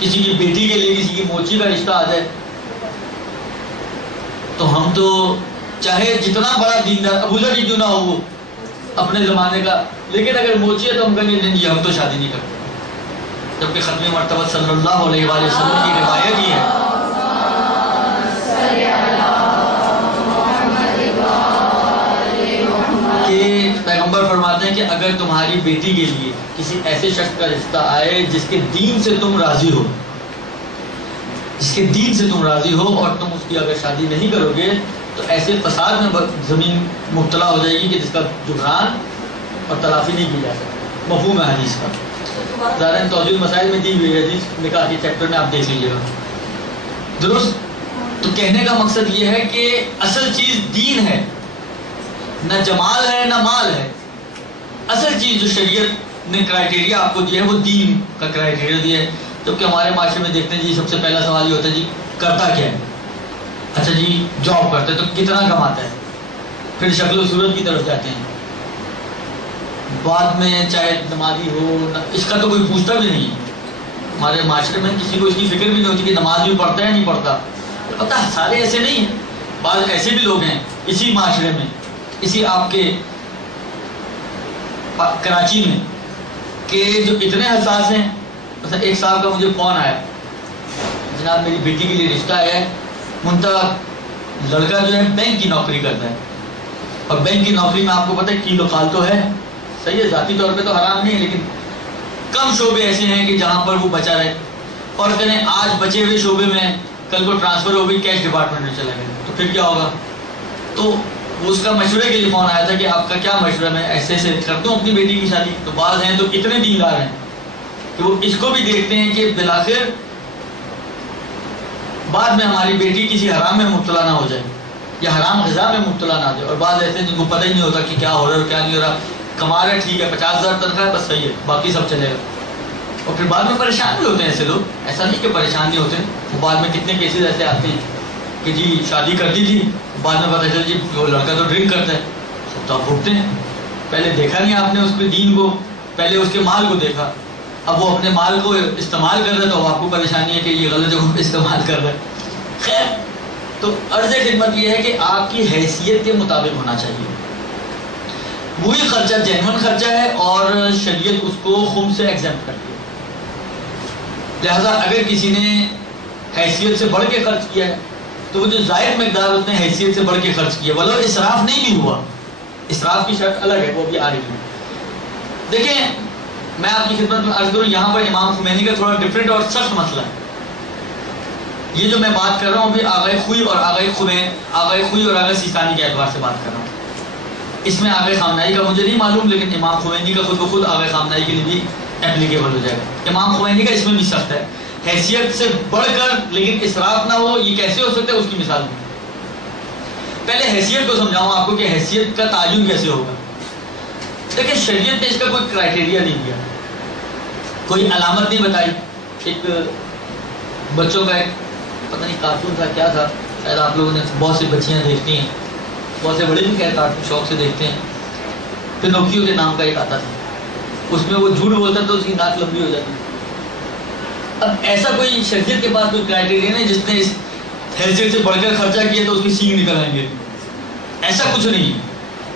کی بیٹی کے لیے کسی کی موچی کا رشتہ آ جائے تو ہم تو چاہے جتنا بڑا دیندار ابو ذر کیوں نہ ہو وہ اپنے زمانے کا، لیکن اگر موچی ہے تو ہم کہیں گے نہیں ہم تو شادی نہیں کرتے. جبکہ ختم مرتبہ صلی اللہ علیہ وآلہ وسلم کی روایت ہی ہے کہ پیغمبر فرماتے ہیں کہ اگر تمہاری بیٹی کے لیے کسی ایسے شخص کا رشتہ آئے جس کے دین سے تم راضی ہو، اور تم اس کی اگر شادی نہیں کرو گے تو ایسے فساد میں زمین مبتلا ہو جائے گی کہ جس کا جبران اور تلافی نہیں کی جا سکتی. مفہوم ہے حدیث کا، ظاہراً توضیح المسائل میں دی ہوئی ہے، حدیث نکاح کے چیپٹر میں آپ دیکھ لیجیے گا. درست. تو کہنے کا مقصد یہ ہے کہ اصل چیز دین ہے، نہ جمال ہے نہ مال ہے. اصل چیز جو شریعت نے کرائٹیریا آپ کو دیا ہے وہ دین کا کرائٹیریا دیا ہے. جبکہ ہمارے معاشرے میں دیکھتے ہیں جی سب سے پہلا سوال یہ ہوتا ہے جی کرتا کیا ہے. اچھا جی جاب کرتے تو کتنا کماتا ہے، پھر شکل و صورت کی طرف جاتے ہیں. بعد میں چاہے نمازی ہو اس کا تو کوئی پوچھتا بھی نہیں. ہمارے معاشرے میں کسی کو اس کی فکر بھی نہیں ہوتی کہ نماز بھی پڑھتا ہے نہیں پڑھتا. پتہ سارے ایسے نہیں ہیں، بعض ایسے بھی لوگ ہیں اسی معاشرے میں، اسی آپ کے کراچی میں، کہ جو اتنے حساس ہیں. مثلا ایک صاحب کا مجھے فون آیا، جناب میری بیٹی کے لیے رشتہ آیا ہے، منتہا لڑکا جو ہے بینک کی نوکری کرتا ہے، اور بینک کی نوکری میں آپ کو پتہ ہے کیلو کال تو ہے، صحیح ہے، ذاتی طور پہ تو حرام نہیں ہے، لیکن کم شعبے ایسے ہیں کہ جہاں پر وہ بچا رہے. اور کہیں آج بچے ہوئے شعبے میں کل کو ٹرانسفر ہو گئی کیش ڈپارٹمنٹ میں چلا گیا تو پھر کیا ہوگا؟ تو اس کا مشورے کے لیے فون آیا تھا کہ آپ کا کیا مشورہ، میں ایسے ایسے کرتا ہوں اپنی بیٹی کی شادی. تو بعض ہیں تو اتنے دیندار ہیں کہ وہ اس کو بھی دیکھتے ہیں کہ بالآخر بعد میں ہماری بیٹی کسی حرام میں مبتلا نہ ہو جائے یا حرام غذا میں مبتلا نہ ہو جائے. اور بعض ایسے ہیں جن کو پتہ ہی نہیں ہوتا کہ کیا ہو رہا ہے اور کیا نہیں ہو رہا، کما رہے ٹھیک ہے 50,000 تنخواہ ہے بس صحیح ہے باقی سب چلے گا. اور پھر بعد میں پریشان بھی ہوتے ہیں ایسے لوگ. ایسا نہیں کہ پریشان نہیں ہوتے، وہ بعد میں کتنے کیسز ایسے آتے ہیں کہ جی شادی کر دی تھی، بعد میں پتہ چل جی وہ لڑکا تو ڈرنک کرتا ہے. تو آپ بھگتے ہیں، پہلے دیکھا نہیں آپ نے اس کے دین کو، پہلے اس کے مال کو دیکھا. اب وہ اپنے مال کو استعمال کر رہا ہے تو آپ کو پریشانی ہے کہ یہ غلط جگہوں پہ استعمال کر رہا ہے. خیر، تو عرض خدمت یہ ہے کہ آپ کی حیثیت کے مطابق ہونا چاہیے. وہی خرچہ جینون خرچہ ہے اور شریعت اس کو خمس سے ایگزمپٹ کرتی ہے. لہذا اگر کسی نے حیثیت سے بڑھ کے خرچ کیا ہے تو وہ جو زائد مقدار اس نے حیثیت سے بڑھ کے خرچ کیا ولو اسراف نہیں بھی ہوا، اسراف کی شرط الگ ہے، وہ بھی آ رہی ہے. دیکھیں میں آپ کی خدمت میں عرض کروں، یہاں پر امام خمینی کا تھوڑا ڈفرینٹ اور سخت مسئلہ ہے. یہ جو میں بات کر رہا ہوں ابھی آغای خوئی اور آغای سیستانی کے اعتبار سے بات کر رہا ہوں. اس میں آغای خامنائی کا مجھے نہیں معلوم، لیکن امام خمینی کا خود بخود آغای خامنائی کے لیے بھی اپلیکیبل ہو جائے گا. امام خمینی کا اس میں بھی سخت ہے، حیثیت سے بڑھ کر لیکن اسراف نہ ہو. یہ کیسے ہو سکتا ہے اس کی مثال میں پہلے حیثیت کو سمجھاؤں آپ کو کہ حیثیت کا تعین کیسے ہوگا. دیکھیں شریعت نے اس کا کوئی کرائٹیریا نہیں دیا، کوئی علامت نہیں بتائی. ایک بچوں کا ایک پتہ نہیں کارٹون تھا کیا تھا، شاید آپ لوگوں نے بہت سی بچیاں دیکھتی ہیں، بہت سے بڑے بھی کہتے کارٹون شوق سے دیکھتے ہیں. پینوکیو کے نام کا ایک آتا تھا، اس میں وہ جھوٹ بولتا تو اس کی ناک لمبی ہو جاتی. اب ایسا کوئی شریعت کے پاس کوئی کرائٹیریا نہیں جس نے اس حیثیت سے بڑھ کر خرچہ کیا تو اس کی سینگ نکل آئیں گے، ایسا کچھ نہیں.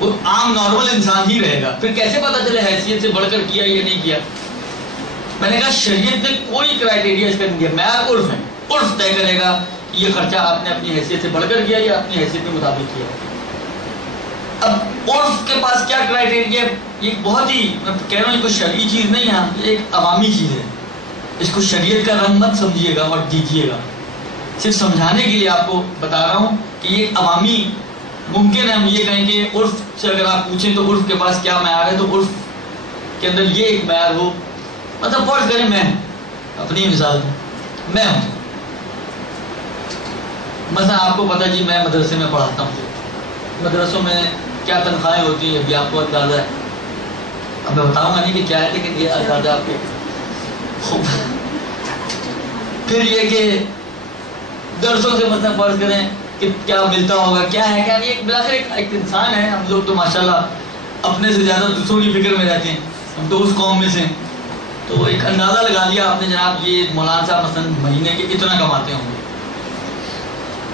وہ عام نارمل انسان ہی رہے گا. پھر کیسے پتا چلے حیثیت سے بڑھ کر کیا یا نہیں کیا؟ میں نے کہا شریعت نے کوئی کرائٹیریا اس کا نہیں دیا، معیار عرف ہے، عرف طے کرے گا کہ یہ خرچہ آپ نے اپنی حیثیت سے بڑھ کر کیا یا اپنی حیثیت کے مطابق کیا. اب عرف کے پاس کیا کرائٹیریا، یہ بہت ہی میں کہہ رہا ہوں یہ کوئی شرعی چیز نہیں ہے، یہ ایک عوامی چیز ہے. اس کو شریعت کا رنگ مت سمجھیے گا اور دیجیے گا، صرف سمجھانے کے لیے آپ کو بتا رہا ہوں کہ یہ عوامی. ممکن ہے ہم یہ کہیں کہ عرف سے اگر آپ پوچھیں تو عرف کے پاس کیا معیار ہے تو عرف کے اندر یہ ایک معیار ہو. مطلب فرض کریں میں اپنی مثال میں ہوں، مثلا آپ کو پتہ جی میں مدرسے میں پڑھاتا ہوں، مدرسوں میں کیا تنخواہیں ہوتی ہیں ابھی آپ کو اندازہ ہے. اب میں بتاؤں گا نہیں کہ کیا ہے لیکن یہ اندازہ آپ کو خوب. پھر یہ کہ درسوں سے مثلا فرض کریں کہ کیا ملتا ہوگا، کیا ہے کیا نہیں. بلاخر ایک انسان ہے، ہم لوگ تو ماشاءاللہ اپنے سے زیادہ دوسروں کی فکر میں رہتے ہیں، ہم تو اس قوم میں سے. تو ایک اندازہ لگا لیا آپ نے جناب یہ مولانا صاحب مثلا مہینے کے اتنا کماتے ہوں گے.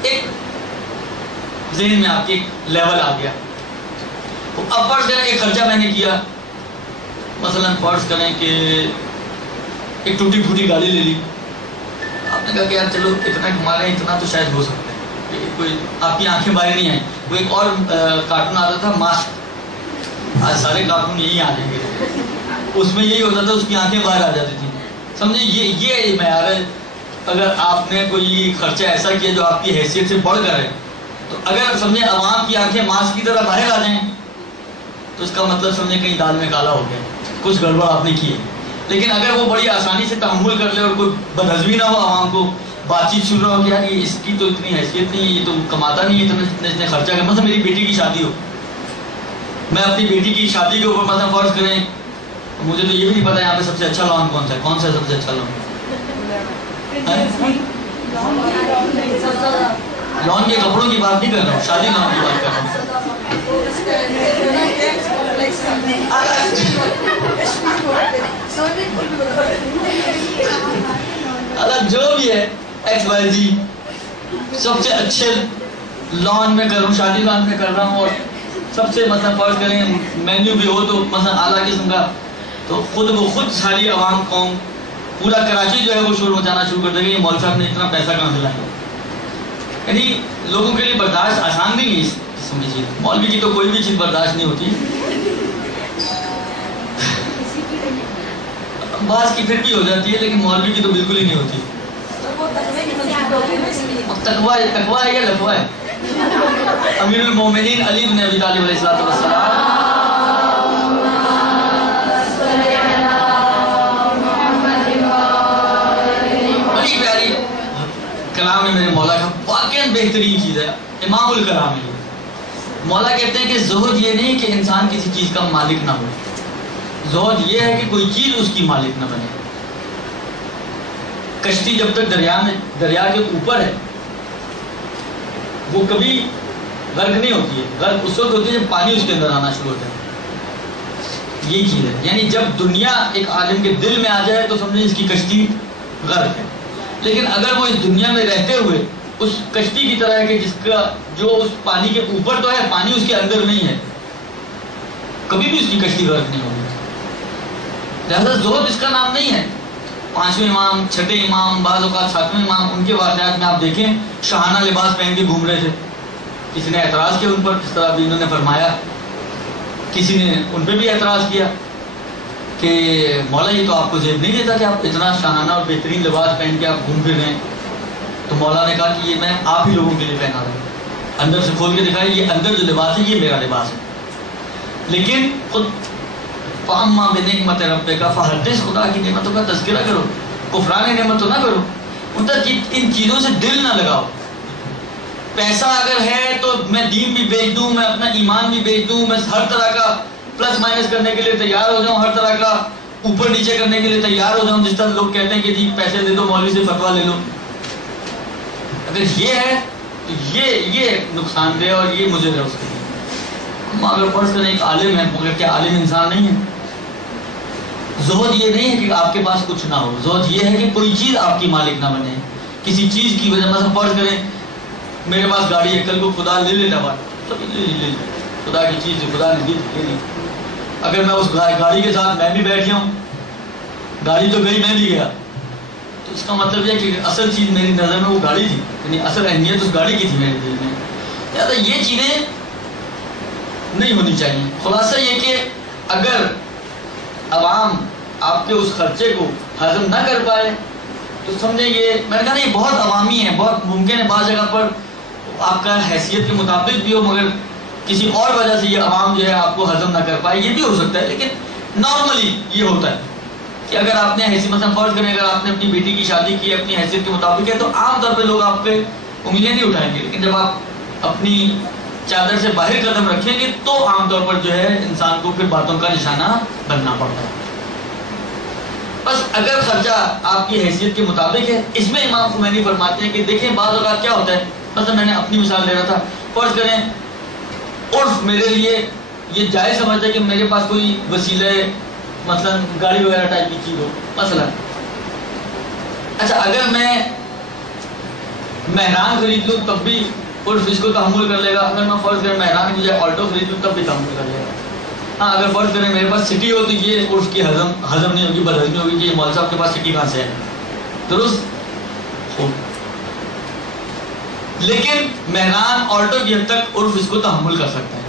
ایک ذہن میں آپ کے ایک لیول آ گیا. اب فرض کریں ایک خرچہ میں نے کیا، مثلا فرض کریں کہ ایک ٹوٹی پھوٹی گاڑی لے لی. آپ نے کہا کہ یار چلو اتنا کما رہے ہیں اتنا تو شاید ہو سکتا ہے، کوئی آپ کی آنکھیں باہر نہیں آئیں. وہ ایک اور کارٹون آتا تھا ماسک، آج سارے کارٹون یہی آ جائیں گے، اس میں یہی ہوتا تھا اس کی آنکھیں باہر آ جاتی تھیں. سمجھے یہ معیار ہے. اگر آپ نے کوئی خرچہ ایسا کیا جو آپ کی حیثیت سے بڑھ کر ہے تو اگر سمجھے عوام کی آنکھیں ماسک کی طرح باہر آ جائیں تو اس کا مطلب سمجھے کہیں دال میں کالا ہو گیا، کچھ گڑبڑ آپ نے کی ہے. لیکن اگر وہ بڑی آسانی سے تحمل کر لے اور کوئی بدہضمی نہ ہو، عوام کو بات چیت سن رہا ہو کہ یار اس کی تو اتنی حیثیت نہیں، یہ تو کماتا نہیں اتنا جتنا اس نے خرچہ کیا. مثلا میری بیٹی کی شادی ہو، میں اپنی بیٹی کی شادی کے اوپر مثلا فرض کریں، مجھے تو یہ بھی نہیں پتا یہاں پہ سب سے اچھا لون کون سا ہے، کون سا ہے سب سے اچھا لون؟ لون کے کپڑوں کی بات نہیں کر رہا ہوں، شادی لون کی بات کر رہا ہوں. جو بھی ہے ایکس وائی زی، سب سے اچھے لون میں کر رہا ہوں، شادی لون میں کر رہا ہوں. اور سب سے مثلا فرض کریں مینیو بھی ہو تو مثلا اعلیٰ قسم کا، تو خود ساری عوام قوم پورا کراچی جو ہے وہ شور مچانا شروع کر دے گا یہ مول صاحب نے اتنا پیسہ کہاں سے لایا. یعنی لوگوں کے لیے برداشت آسان نہیں ہے اس قسم کی چیز. مولوی کی تو کوئی بھی چیز برداشت نہیں ہوتی. بعض کی پھر بھی ہو جاتی ہے لیکن مولوی کی تو بالکل ہی نہیں ہوتی. تقویٰ ہے یا لقوہ ہے؟ امیر المومنین علی بن ابی طالب علیہ السلام بڑی پیاری کلام ہے میرے مولا کا، واقعاً بہترین چیز ہے، امام الکلام ہے. مولا کہتے ہیں کہ زہد یہ نہیں کہ انسان کسی چیز کا مالک نہ ہو، زہد یہ ہے کہ کوئی چیز اس کی مالک نہ بنے. کشتی جب تک دریا کے اوپر ہے وہ کبھی غرق نہیں ہوتی ہے. غرق اس وقت ہوتی ہے جب پانی اس کے اندر آنا شروع ہوتا ہے. یہی چیز ہے، یعنی جب دنیا ایک عالم کے دل میں آ جائے تو سمجھیں اس کی کشتی غرق ہے. لیکن اگر وہ اس دنیا میں رہتے ہوئے اس کشتی کی طرح ہے کہ جس کا جو اس پانی کے اوپر تو ہے، پانی اس کے اندر نہیں ہے، کبھی بھی اس کی کشتی غرق نہیں ہوگی. لہذا زہد اس کا نام نہیں ہے. 5ویں امام، 6ٹھے امام، بعض اوقات 7ویں امام، ان کے واقعات میں آپ دیکھیں شاہانہ لباس پہن کے گھوم رہے تھے. کسی نے اعتراض کیا ان پر، جس طرح بھی انہوں نے فرمایا. کسی نے ان پہ بھی اعتراض کیا کہ مولا یہ تو آپ کو زیب نہیں دیتا کہ آپ اتنا شاہانہ اور بہترین لباس پہن کے آپ گھوم پھر رہے ہیں. تو مولا نے کہا کہ یہ میں آپ ہی لوگوں کے لیے پہنا رہا ہوں. اندر سے کھول کے دکھایا یہ اندر جو لباس ہے یہ میرا لباس ہے. لیکن خود فَأَمَّا بِنِعْمَتِ رَبِّكَ فَحَدِّثْ، خدا کی نعمتوں کا تذکرہ کرو، کفران نعمت تو نہ کرو. ان چیزوں سے دل نہ لگاؤ. پیسہ اگر ہے تو میں دین بھی بیچ دوں، میں اپنا ایمان بھی بیچ دوں، میں ہر طرح کا پلس مائنس کرنے کے لیے تیار ہو جاؤں، ہر طرح کا اوپر نیچے کرنے کے لیے تیار ہو جاؤں. جس طرح لوگ کہتے ہیں کہ جی پیسے دے دو مولوی سے فتویٰ لے لو. اگر یہ ہے تو یہ نقصان دہ اور یہ مجھے ہے اس کے لیے. ہم اگر فرض کریں ایک عالم ہے مگر کیا عالم انسان نہیں ہے؟ زہد یہ نہیں ہے کہ آپ کے پاس کچھ نہ ہو. زہد یہ ہے کہ کوئی چیز آپ کی مالک نہ بنے. کسی چیز کی وجہ، مثلا فرض کریں میرے پاس گاڑی ہے، کل کو خدا لے لیتا بات لے خدا کی چیز خدا نے دی نہیں. اگر میں اس گاڑی کے ساتھ میں بھی بیٹھ گیا ہوں، گاڑی تو گئی میں بھی گیا، تو اس کا مطلب یہ کہ اصل چیز میری نظر میں وہ گاڑی تھی، یعنی اصل اہمیت اس گاڑی کی تھی میرے دل میں. لہٰذا یہ چیزیں نہیں ہونی چاہیے. خلاصہ یہ کہ اگر عوام آپ کے اس خرچے کو ہضم نہ کر پائے تو سمجھیں یہ میں نے کہا نہیں بہت عوامی ہے، بہت ممکن ہے بعض جگہ پر آپ کا حیثیت کے مطابق بھی ہو مگر کسی اور وجہ سے یہ عوام جو ہے آپ کو ہضم نہ کر پائے، یہ بھی ہو سکتا ہے. لیکن نارملی یہ ہوتا ہے کہ اگر آپ نے حیثیت، مثلا فرض کریں اگر آپ نے اپنی بیٹی کی شادی کی اپنی حیثیت کے مطابق ہے تو عام طور پہ لوگ آپ پہ امیدیں نہیں اٹھائیں گے. لیکن جب آپ اپنی چادر سے باہر قدم رکھیں گے تو عام طور پر جو ہے انسان کو پھر باتوں کا نشانہ بننا پڑتا ہے. بس اگر خرچہ آپ کی حیثیت کے مطابق ہے، اس میں امام خمینی فرماتے ہیں کہ دیکھیں بعض اوقات کیا ہوتا ہے، مثلا میں نے اپنی مثال دے رہا تھا، فرض کریں عرف میرے لیے یہ جائز سمجھتا ہے کہ میرے پاس کوئی وسیلہ مثلا گاڑی وغیرہ ٹائپ کی چیز ہو مثلا. اچھا اگر میں مہران خرید لوں تب بھی عرف اس کو تحمل کر لے گا. اگر میں فرض کریں مہران کی جائے آلٹو خرید لوں تب بھی تحمل کر لے گا. ہاں اگر فرض کریں میرے پاس سٹی ہو تو یہ عرف کی ہضم نہیں ہوگی، بدہضمی ہوگی کہ یہ مول صاحب کے پاس سٹی کہاں سے ہے. درست ہو. لیکن مہران آلٹو کی حد تک عرف اس کو تحمل کر سکتا ہے.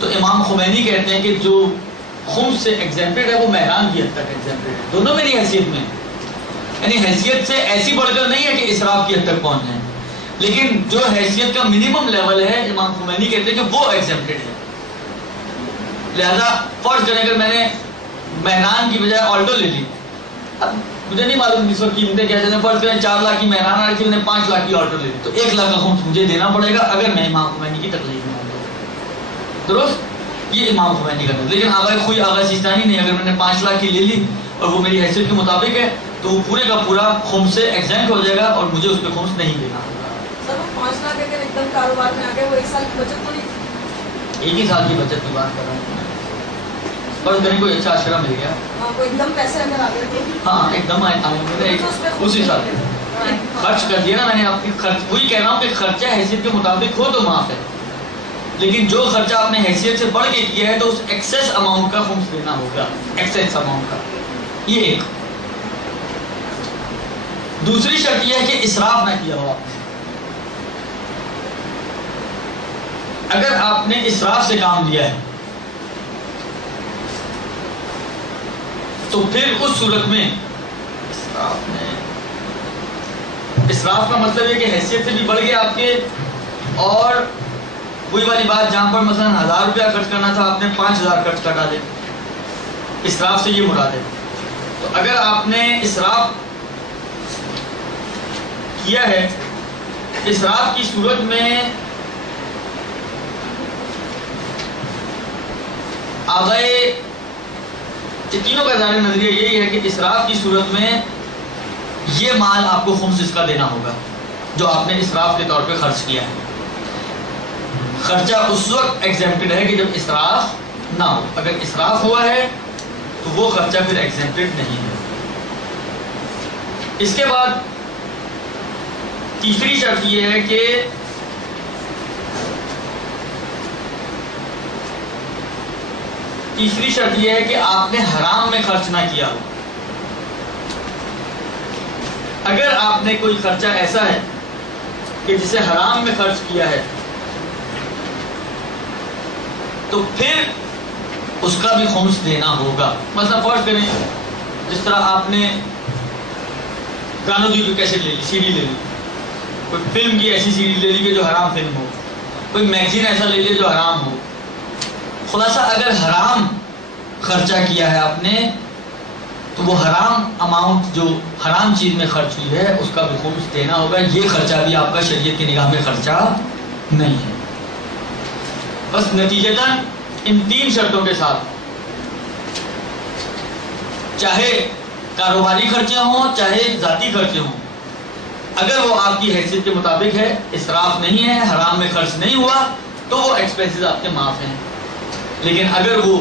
تو امام خمینی کہتے ہیں کہ جو خمس سے ایگزیمپٹڈ ہے وہ مہران کی حد تک ایگزیمپٹڈ ہے، دونوں میری حیثیت میں، یعنی حیثیت سے ایسی بڑھ کر نہیں ہے کہ اسراف کی حد تک پہنچ جائیں، لیکن جو حیثیت کا منیمم لیول ہے امام خمینی کہتے ہیں کہ وہ ایگزیمپٹڈ ہے. لہذا فرض کریں اگر میں نے مہران کی بجائے آلٹو لے لی، اب مجھے نہیں معلوم اس وقت قیمتیں کیا چلیں، فرض کریں 4 لاکھ کی مہران آ رہی تھی، میں نے 5 لاکھ کی آلٹو لے لی تو 1 لاکھ کا خمس مجھے دینا پڑے گا اگر میں امام خمینی کی تکلیف میں ہوں. درست، یہ امام خمینی کا ہے. لیکن آغا کوئی آغا سیستانی نہیں، اگر میں نے 5 لاکھ کی لے لی اور وہ میری حیثیت کے مطابق ہے تو وہ پورے کا پورا خمس سے ایگزیمپٹ ہو جائے گا اور مجھے اس پہ خمس نہیں دینا ہوگا. سر وہ 5 لاکھ اگر ایک دم کاروبار میں آ گئے وہ 1 سال کی بچت تو نہیں؟ 1 ہی سال کی بچت کی بات کر رہا ہوں. فرض کریں کوئی اچھا اشرا مل گیا، ایک دم پیسے اندر آ گئے تھے، ہاں ایک دم اسی سال خرچ کر دیا نا میں نے اپنی خرچ. وہی کہہ رہا ہوں کہ خرچہ حیثیت کے مطابق ہو تو معاف ہے، لیکن جو خرچہ آپ نے حیثیت سے بڑھ کے کیا ہے تو اس ایکسیس اماؤنٹ کا خمس دینا ہوگا، ایکسیس اماؤنٹ کا. یہ ایک. دوسری شرط یہ ہے کہ اسراف نہ کیا ہو آپ نے. اگر آپ نے اسراف سے کام لیا ہے تو پھر اس صورت میں اسراف کا مطلب ہے کہ حیثیت سے بھی بڑھ گیا آپ کے، اور وہی والی بات جہاں پر مثلا 1000 روپیہ خرچ کرنا تھا آپ نے 5000 خرچ کر ڈالے، اسراف سے یہ مراد ہے۔ تو اگر آپ نے اسراف کیا ہے، اسراف کی صورت میں آبائے تینوں کا ظاہر نظریہ یہی ہے کہ اسراف کی صورت میں یہ مال آپ کو خمس اس کا دینا ہوگا جو آپ نے اسراف کے طور پہ خرچ کیا ہے۔ خرچہ اس وقت ایگزیمپٹڈ ہے کہ جب اسراف نہ ہو، اگر اسراف ہوا ہے تو وہ خرچہ پھر ایگزیمپٹڈ نہیں ہے۔ اس کے بعد تیسری شرط یہ ہے کہ آپ نے حرام میں خرچ نہ کیا ہو۔ اگر آپ نے کوئی خرچہ ایسا ہے کہ جسے حرام میں خرچ کیا ہے تو پھر اس کا بھی خمس دینا ہوگا۔ مثلا فرض کریں جس طرح آپ نے گانوں کی کیسٹ لے لی، سی ڈی لے لی، کوئی فلم کی ایسی سی ڈی لے لی کہ جو حرام فلم ہو، کوئی میگزین ایسا لے لیا جو حرام ہو۔ خلاصہ اگر حرام خرچہ کیا ہے آپ نے تو وہ حرام اماؤنٹ جو حرام چیز میں خرچ ہوئی ہے اس کا بھی خمس دینا ہوگا۔ یہ خرچہ بھی آپ کا شریعت کی نگاہ میں خرچہ نہیں ہے۔ بس نتیجتاً ان تین شرطوں کے ساتھ چاہے کاروباری خرچے ہوں چاہے ذاتی خرچے ہوں، اگر وہ آپ کی حیثیت کے مطابق ہے، اسراف نہیں ہے، حرام میں خرچ نہیں ہوا، تو وہ ایکسپینسز آپ کے معاف ہیں۔ لیکن اگر وہ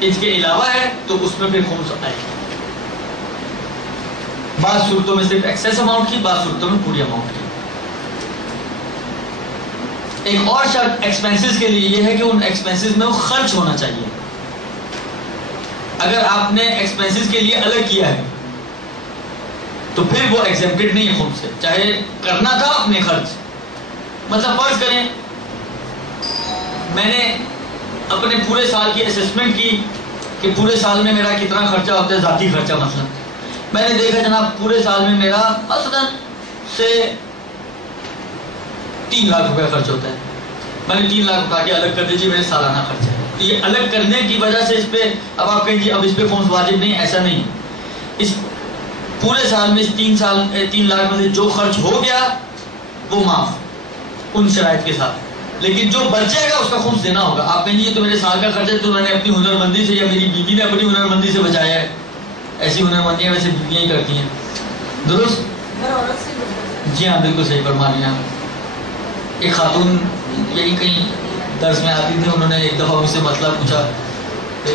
اس کے علاوہ ہے تو اس میں پھر خمس آئے گا۔ بعض صورتوں میں صرف ایکسیس اماؤنٹ کی، بعض صورتوں میں پوری اماؤنٹ کی۔ ایک اور شرط ایکسپینسز کے لیے یہ ہے کہ ان ایکسپینسز میں وہ خرچ ہونا چاہیے۔ اگر آپ نے ایکسپینسز کے لیے الگ کیا ہے تو پھر وہ ایگزیمپٹڈ نہیں ہے خمس سے، چاہے کرنا تھا اپنے خرچ۔ مطلب فرض کریں میں نے اپنے پورے سال کی اسسمنٹ کی کہ پورے سال میں میرا کتنا خرچہ ہوتا ہے، ذاتی خرچہ مثلا میں نے دیکھا جناب پورے سال میں میرا مثلا سے 3 لاکھ روپے خرچ ہوتا ہے، میں نے 3 لاکھ اٹھا کے الگ کر دیجیے میرے سالانہ خرچہ ہے۔ تو یہ الگ کرنے کی وجہ سے اس پہ اب آپ کہیں گے اب اس پہ خمس واجب نہیں، ایسا نہیں۔ اس پورے سال میں 3 لاکھ میں سے جو خرچ ہو گیا وہ معاف ان شرائط کے ساتھ، لیکن جو بچ جائے گا اس کا خمس دینا ہوگا۔ آپ کہیں گے یہ تو میرے سال کا خرچہ ہے تو میں نے اپنی ہنرمندی سے یا میری بیوی نے اپنی ہنرمندی سے بچایا ہے، ایسی ہنرمندیاں ویسے بیویاں ہی کرتی ہیں، درست؟ جی ہاں بالکل صحیح فرما رہی ہیں۔ ایک خاتون یہی کہیں درس میں آتی تھی، انہوں نے ایک دفعہ مجھ سے مسئلہ پوچھا کہ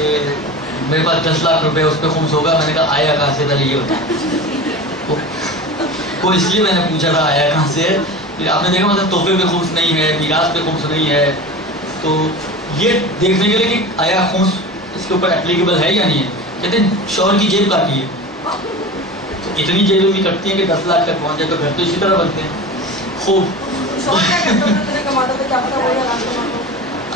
میرے پاس 10 لاکھ روپے اس پہ خمس ہوگا، میں نے کہا آیا کہاں سے؟ پہلے یہ ہوتا وہ اس لیے میں نے پوچھا تھا آیا کہاں سے، آپ نے دیکھا مطلب تحفے پہ خمس نہیں ہے، میراث پہ خمس نہیں ہے، تو یہ دیکھنے کے لیے کہ آیا خمس اس کے اوپر اپلیکیبل ہے یا نہیں ہے۔ کہتے ہیں شوہر کی جیب کاٹی ہے، تو اتنی جیبیں بھی کٹتی ہیں کہ 10 لاکھ تک پہنچ جائے، تو گھر تو اسی طرح بنتے ہیں خوب۔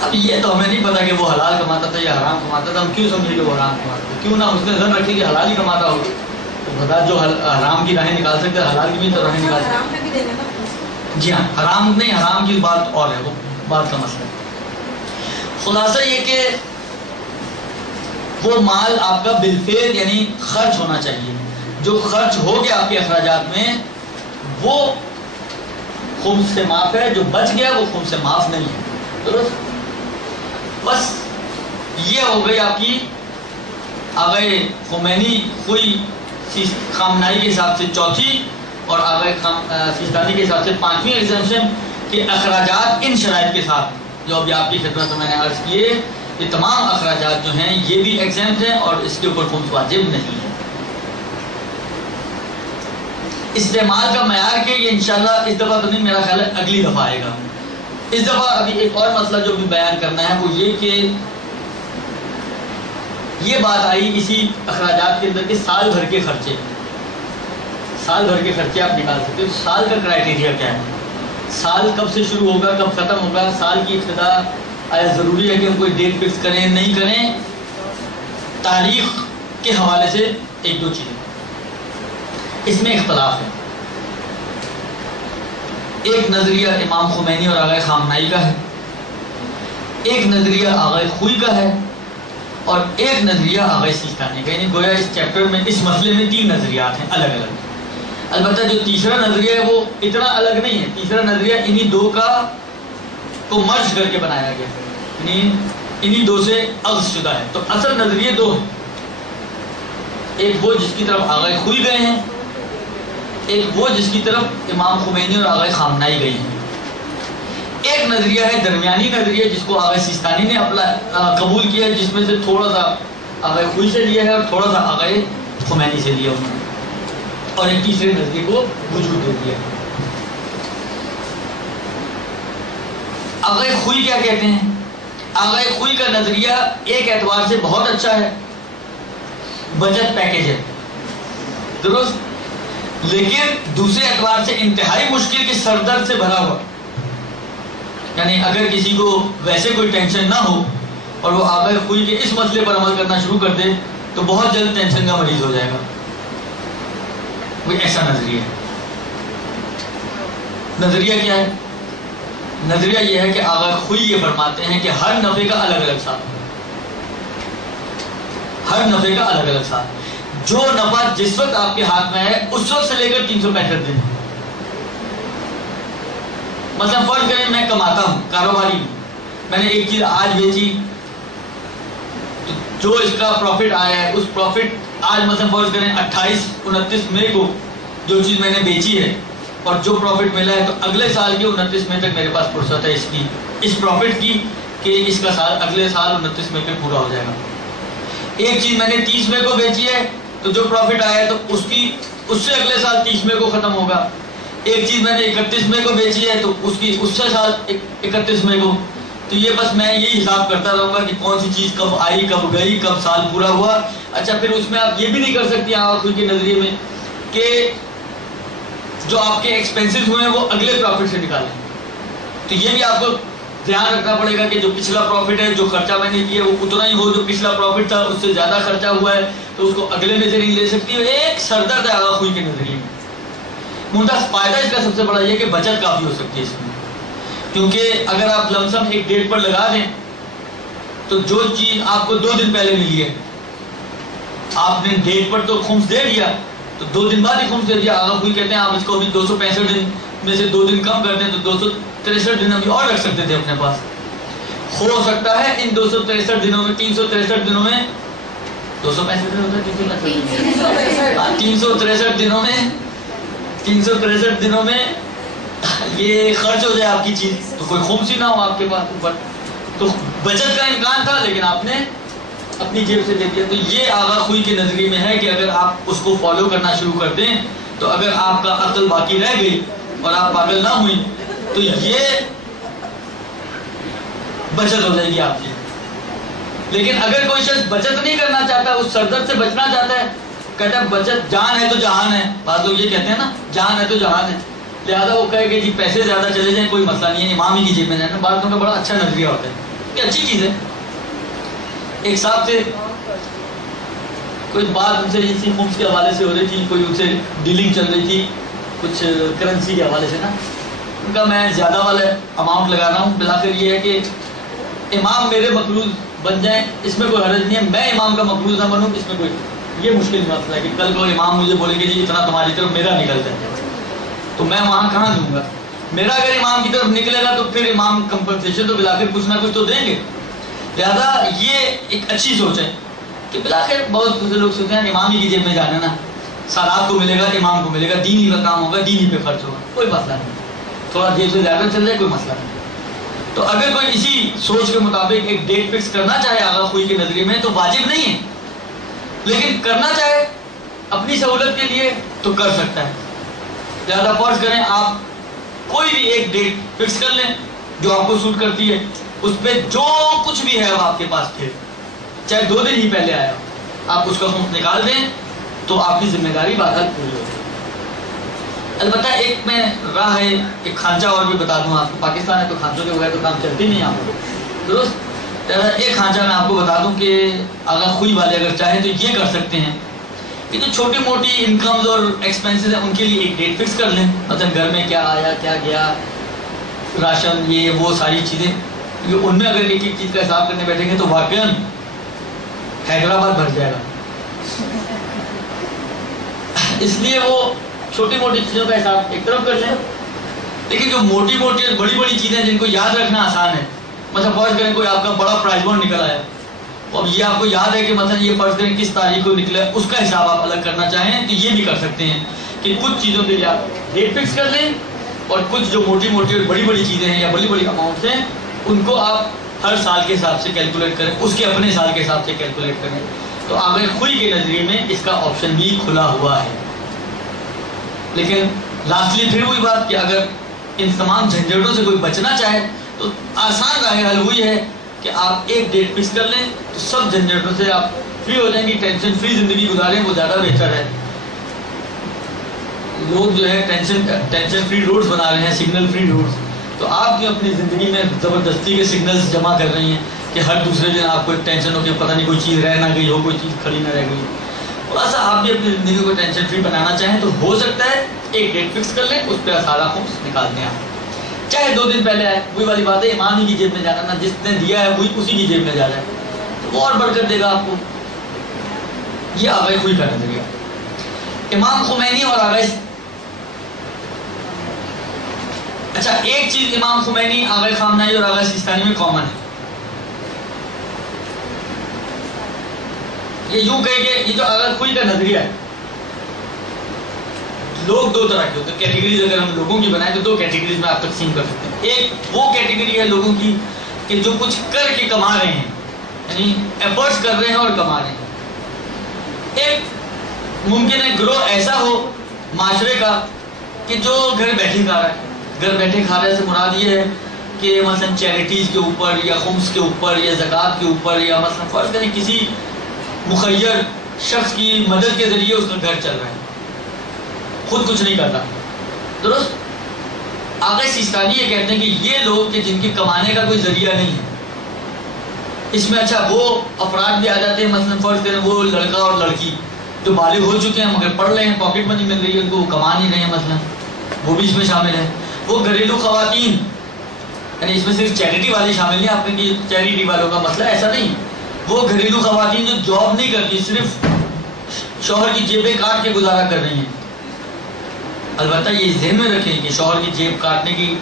اب یہ تو ہمیں نہیں پتا کہ وہ حلال کماتا تھا یا حرام کماتا تھا، ہم کیوں سمجھے کہ وہ حرام کماتا تھا؟ کیوں نہ اس نے ذہن رکھے کہ حلال ہی کماتا ہو، تو بتا جو حرام کی راہیں نکال سکتے حلال کی بھی تو راہیں نکال سکتے۔ جی ہاں حرام نہیں، حرام کی بات اور ہے، وہ بات کا مسئلہ ہے۔ خلاصہ یہ کہ وہ مال آپ کا بالفعل یعنی خرچ ہونا چاہیے، جو خرچ ہو گیا آپ کے اخراجات میں وہ خمس سے معاف ہے، جو بچ گیا وہ خمس سے معاف نہیں ہے، درست؟ بس یہ ہو گئی آپ کی آغائے خمینی خوئی خامنائی کے حساب سے چوتھی اور آغائے سیستانی کے حساب سے 5ویں ایگزمپشن کہ اخراجات ان شرائط کے ساتھ جو ابھی آپ کی خدمت میں نے عرض کیے، یہ تمام اخراجات جو ہیں یہ بھی ایگزمپٹ ہیں اور اس کے اوپر خمس واجب نہیں ہے۔ استعمال کا معیار کہ یہ انشاءاللہ اس دفعہ تو نہیں، میرا خیال ہے اگلی دفعہ آئے گا۔ اس دفعہ ابھی ایک اور مسئلہ جو بھی بیان کرنا ہے وہ یہ کہ یہ بات آئی اسی اخراجات کے اندر کہ سال بھر کے خرچے، سال بھر کے خرچے آپ نکال سکتے ہو۔ سال کا کرائٹیریا کیا ہے؟ سال کب سے شروع ہوگا، کب ختم ہوگا؟ سال کی ابتدا آیا ضروری ہے کہ ہم کوئی ڈیٹ فکس کریں نہیں کریں؟ تاریخ کے حوالے سے ایک دو چیزیں اس میں اختلاف ہے. ایک نظریہ امام خمینی اور آغا خامنائی کا ہے، ایک نظریہ آغا خوئی کا ہے، اور ایک نظریہ آغا سیستانی کا. یعنی گویا اس چیپٹر میں اس مسئلے میں 3 نظریات ہیں الگ الگ. البتہ جو تیسرا نظریہ ہے وہ اتنا الگ نہیں ہے. تیسرا نظریہ انہی 2 کو مرج کر کے بنایا گیا ہے، یعنی انہی 2 سے اخذ شدہ ہے. تو اصل نظریے 2 ہیں. ایک وہ جس کی طرف آغا خوئی گئے ہیں، ایک وہ جس کی طرف امام خمینی اور آغا خامنائی گئی ہیں. ایک نظریہ ہے درمیانی نظریہ جس کو آغا سیستانی نے اپنا قبول کیا ہے، جس میں سے تھوڑا سا آغا خوئی سے لیا ہے اور تھوڑا سا آغا خمینی سے لیا انہوں نے، اور ایک تیسرے نظریے کو وجود دے دیا. آغا خوئی کیا کہتے ہیں؟ آغا خوئی کا نظریہ ایک اعتبار سے بہت اچھا ہے، بچت پیکیج ہے، درست، لیکن دوسرے اعتبار سے انتہائی مشکل کے سردرد سے بھرا ہوا. یعنی اگر کسی کو ویسے کوئی ٹینشن نہ ہو اور وہ آغا خوئی کے اس مسئلے پر عمل کرنا شروع کر دے تو بہت جلد ٹینشن کا مریض ہو جائے گا. کوئی ایسا نظریہ ہے. نظریہ کیا ہے؟ نظریہ یہ ہے کہ آغا خوئی یہ فرماتے ہیں کہ ہر نفع کا الگ الگ ساتھ، ہر نفع کا الگ الگ ساتھ. جو نفع جس وقت آپ کے ہاتھ میں ہے اس وقت سے لے کر 365 دن. مثلا فرض کریں میں کماتا ہوں، کاروباری ہوں، میں نے ایک چیز آج بیچی تو جو اس کا پروفٹ آیا ہے اس پروفٹ آج مثلا فرض کریں 28-29 مئی کو جو چیز میں نے بیچی ہے اور جو پروفٹ ملا ہے تو اگلے سال کے 29 مئی تک میرے پاس فرصت ہے اس پروفٹ کی کہ اس کا سال اگلے سال 29 مئی پہ پورا ہو جائے گا. ایک چیز میں نے 30 مئی کو بیچی ہے تو جو پروفٹ آیا ہے تو اس سے اگلے سال 30 مئی کو ختم ہوگا. ایک چیز میں نے 31 مئی کو بیچی ہے تو اس سے سال 31 مئی کو. تو یہ بس میں یہی حساب کرتا رہوں گا کہ کون سی چیز کب آئی، کب گئی، کب سال پورا ہوا. اچھا پھر اس میں آپ یہ بھی نہیں کر سکتے آغا خوئی کے نظریے میں کہ جو آپ کے ایکسپینسز ہوئے ہیں وہ اگلے پروفٹ سے نکالیں. تو یہ بھی آپ کو دھیان رکھنا پڑے گا کہ جو پچھلا پروفٹ ہے، جو خرچہ میں نے کیا وہ اتنا ہی ہو، جو پچھلا پروفٹ تھا اس سے زیادہ خرچہ ہوا ہے تو اس کو اگلے میں سے نہیں لے سکتی. ایک سردرد ہے آغا خوئی کے نظریے میں. ممتاز فائدہ اس کا سب سے بڑا یہ کہ بچت کافی ہو سکتی ہے اس میں، کیونکہ اگر آپ لمسم ایک ڈیٹ پر لگا دیں تو جو چیز آپ کو 2 دن پہلے ملی ہے آپ نے ڈیٹ پر تو خمس دے دیا تو 2 دن بعد ہی خمس دے دیا. آغا خوئی کہتے ہیں آپ اس کو ابھی 265 دن میں سے 2 دن کم کر دیں تو 263 دن ابھی اور رکھ سکتے تھے اپنے پاس. ہو سکتا ہے ان 263 دنوں میں 363 دنوں میں 265 دن ہوتا ہے 363 دنوں میں 363 دنوں میں یہ خرچ ہو جائے آپ کی چیز تو کوئی خمس ہی نہ ہو آپ کے پاس اوپر. تو بچت کا امکان تھا لیکن آپ نے اپنی جیب سے دے دیا. تو یہ آغا خوئی کے نظریے میں ہے کہ اگر آپ اس کو فالو کرنا شروع کر دیں تو اگر آپ کا عقل باقی رہ گئی اور آپ پاگل نہ ہوئی تو یہ بچت ہو جائے گی آپ کی. لیکن اگر کوئی شخص بچت نہیں کرنا چاہتا، اس سردرد سے بچنا چاہتا ہے، کہتا ہے بچت جان ہے تو جہان ہے. بعض لوگ یہ کہتے ہیں نا جان ہے تو جہان ہے، لہٰذا وہ کہے کہ جی پیسے زیادہ چلے جائیں کوئی مسئلہ نہیں ہے، امام ہی کی جیب میں جانا. بعض لوگوں کا بڑا اچھا نظریہ ہوتا ہے، یہ اچھی چیز ہے. ایک صاحب سے کوئی بات ان سے اسی خمس کے حوالے سے ہو رہی تھی، کوئی ان سے ڈیلنگ چل رہی تھی کچھ کرنسی کے حوالے سے نا. ان کا میں زیادہ والا اماؤنٹ لگا رہا ہوں، بلاخر یہ ہے کہ امام میرے مقروض بن جائیں اس میں کوئی حرج نہیں ہے، میں امام کا مقروض نہ بنوں اس میں کوئی، یہ مشکل مسئلہ ہے کہ کل کو امام مجھے بولیں گے جی اتنا تمہاری طرف میرا نکلتا ہے تو میں وہاں کہاں دوں گا. میرا اگر امام کی طرف نکلے گا تو پھر امام کمپنسیشن تو بلاخر کچھ نہ کچھ تو دیں گے. لہٰذا یہ ایک اچھی سوچ ہے کہ بلاخر بہت دوسرے لوگ سوچتے ہیں امام ہی کی جیب میں جانا نا، سالات کو ملے گا، امام کو ملے گا، دینی کا کام ہوگا، دینی پہ خرچ ہوگا، کوئی مسئلہ نہیں، تھوڑا جیب سے زیادہ چل جائے کوئی مسئلہ نہیں. تو اگر کوئی اسی سوچ کے مطابق ایک ڈیٹ فکس کرنا چاہے آغا خوئی کے نظریے میں تو واجب نہیں ہے، لیکن کرنا چاہے اپنی سہولت کے لیے تو کر سکتا ہے. زیادہ فرض کریں آپ کوئی بھی ایک ڈیٹ فکس کر لیں جو آپ کو سوٹ کرتی ہے، اس پہ جو کچھ بھی ہے وہ آپ کے پاس پھر چاہے 2 دن ہی پہلے آیا آپ اس کا خمس نکال دیں تو آپ کی ذمہ داری بہرحال پوری ہوگی. البتہ ایک میں راہ ہے، ایک خانچہ اور بھی بتا دوں آپ کو. پاکستان ہے تو خانچوں کے بغیر تو کام چلتی نہیں آپ کو، درست. ایک خانچہ میں آپ کو بتا دوں کہ اگر خوئی والے اگر چاہیں تو یہ کر سکتے ہیں کہ جو چھوٹی موٹی انکمز اور ایکسپینسز ہیں ان کے لیے ایک ڈیٹ فکس کر لیں. مثلا گھر میں کیا آیا کیا گیا، راشن یہ وہ ساری چیزیں، ان میں اگر ایک ایک چیز کا حساب کرنے بیٹھیں گے تو واقعاً حیدرآباد بھر جائے گا. اس لیے وہ چھوٹی موٹی چیزوں کا حساب ایک طرف کر لیں، لیکن جو موٹی موٹی اور بڑی بڑی چیزیں جن کو یاد رکھنا آسان ہے، مثلا فرض کریں کوئی آپ کا بڑا پرائز بانڈ نکل آیا، اب یہ آپ کو یاد ہے کہ مثلا یہ فرض کریں کس تاریخ کو نکلا ہے، اس کا حساب آپ الگ کرنا چاہیں تو یہ بھی کر سکتے ہیں کہ کچھ چیزوں کے لیے آپ ڈیٹ فکس کر لیں، اور کچھ جو موٹی موٹی اور بڑی بڑی چیزیں ہیں یا بڑی بڑی اماؤنٹس ہیں ان کو آپ ہر سال کے حساب سے کیلکولیٹ کریں، اس کے اپنے سال کے حساب سے کیلکولیٹ کریں. تو آگے خوئی کے نظریے میں اس کا آپشن بھی کھلا ہوا ہے. لیکن لاسٹلی پھر وہی بات کہ اگر ان تمام جھنجھٹوں سے کوئی بچنا چاہے تو آسان راہ حل وہی ہے کہ آپ ایک ڈیٹ فکس کر لیں تو سب جھنجھٹوں سے آپ فری ہو جائیں گے. ٹینشن فری زندگی گزاریں وہ زیادہ بہتر ہے. لوگ جو ہے ٹینشن فری روڈز بنا رہے ہیں، سگنل فری روڈز، تو آپ بھی اپنی زندگی میں زبردستی کے سگنلز جمع کر رہی ہیں کہ ہر دوسرے دن آپ کو ٹینشن ہو کہ پتہ نہیں کوئی چیز رہ نہ گئی ہو، کوئی چیز کھڑی نہ رہ گئی. تھوڑا سا آپ بھی اپنی زندگی کو ٹینشن فری بنانا چاہیں تو ہو سکتا ہے ایک ڈیٹ فکس کر لیں، اس پہ سارا خمس نکال دیں آپ، چاہے 2 دن پہلے آئے. وہی والی بات ہے، امام ہی کی جیب میں جانا، نہ جس نے دیا ہے وہی اسی کی جیب میں جا رہا ہے تو وہ اور بڑھ کر دے گا آپ کو. یہ آغا خوئی کا نظریہ. امام خمینی اور آغا، اچھا ایک چیز امام خمینی، آغا خامنہئی اور آغا سیستانی میں کامن ہے. یہ یوں کہے کہ یہ جو آغا خوئی کا نظریہ ہے، لوگ 2 طرح کے ہوتے ہیں. کیٹیگریز اگر ہم لوگوں کی بنائیں تو 2 کیٹیگریز میں آپ تقسیم کر سکتے ہیں. ایک وہ کیٹیگری ہے لوگوں کی کہ جو کچھ کر کے کما رہے ہیں، یعنی ایفرٹس کر رہے ہیں اور کما رہے ہیں. ایک ممکن ہے گروہ ایسا ہو معاشرے کا کہ جو گھر بیٹھے کھا رہا ہے. گھر بیٹھے کھا رہے سے مراد یہ ہے کہ مثلا چیریٹیز کے اوپر یا خمس کے اوپر یا زکوٰۃ کے اوپر یا مثلا فرض کریں کسی مخیر شخص کی مدد کے ذریعے اس کا گھر چل رہا ہے، خود کچھ نہیں کرتا. درست. آغا سیستانی یہ کہتے ہیں کہ یہ لوگ کہ جن کے کمانے کا کوئی ذریعہ نہیں ہے، اس میں اچھا وہ افراد بھی آ جاتے ہیں. مثلا فرض کریں وہ لڑکا اور لڑکی جو بالغ ہو چکے ہیں مگر پڑھ رہے ہیں، پاکٹ منی مل رہی ہے ان کو، وہ کما نہیں رہے ہیں مثلا، وہ بھی اس میں شامل ہیں. وہ گھریلو خواتین، یعنی اس میں صرف چیریٹی والے شامل نہیں. آپ نے چیریٹی والوں کا مسئلہ ایسا نہیں، وہ گھریلو خواتین جو جاب نہیں کرتی، صرف شوہر کی جیبیں کاٹ کے گزارا کر رہی ہیں. البتہ یہ ذہن میں رکھیں کہ شوہر کی جیب کاٹنے کی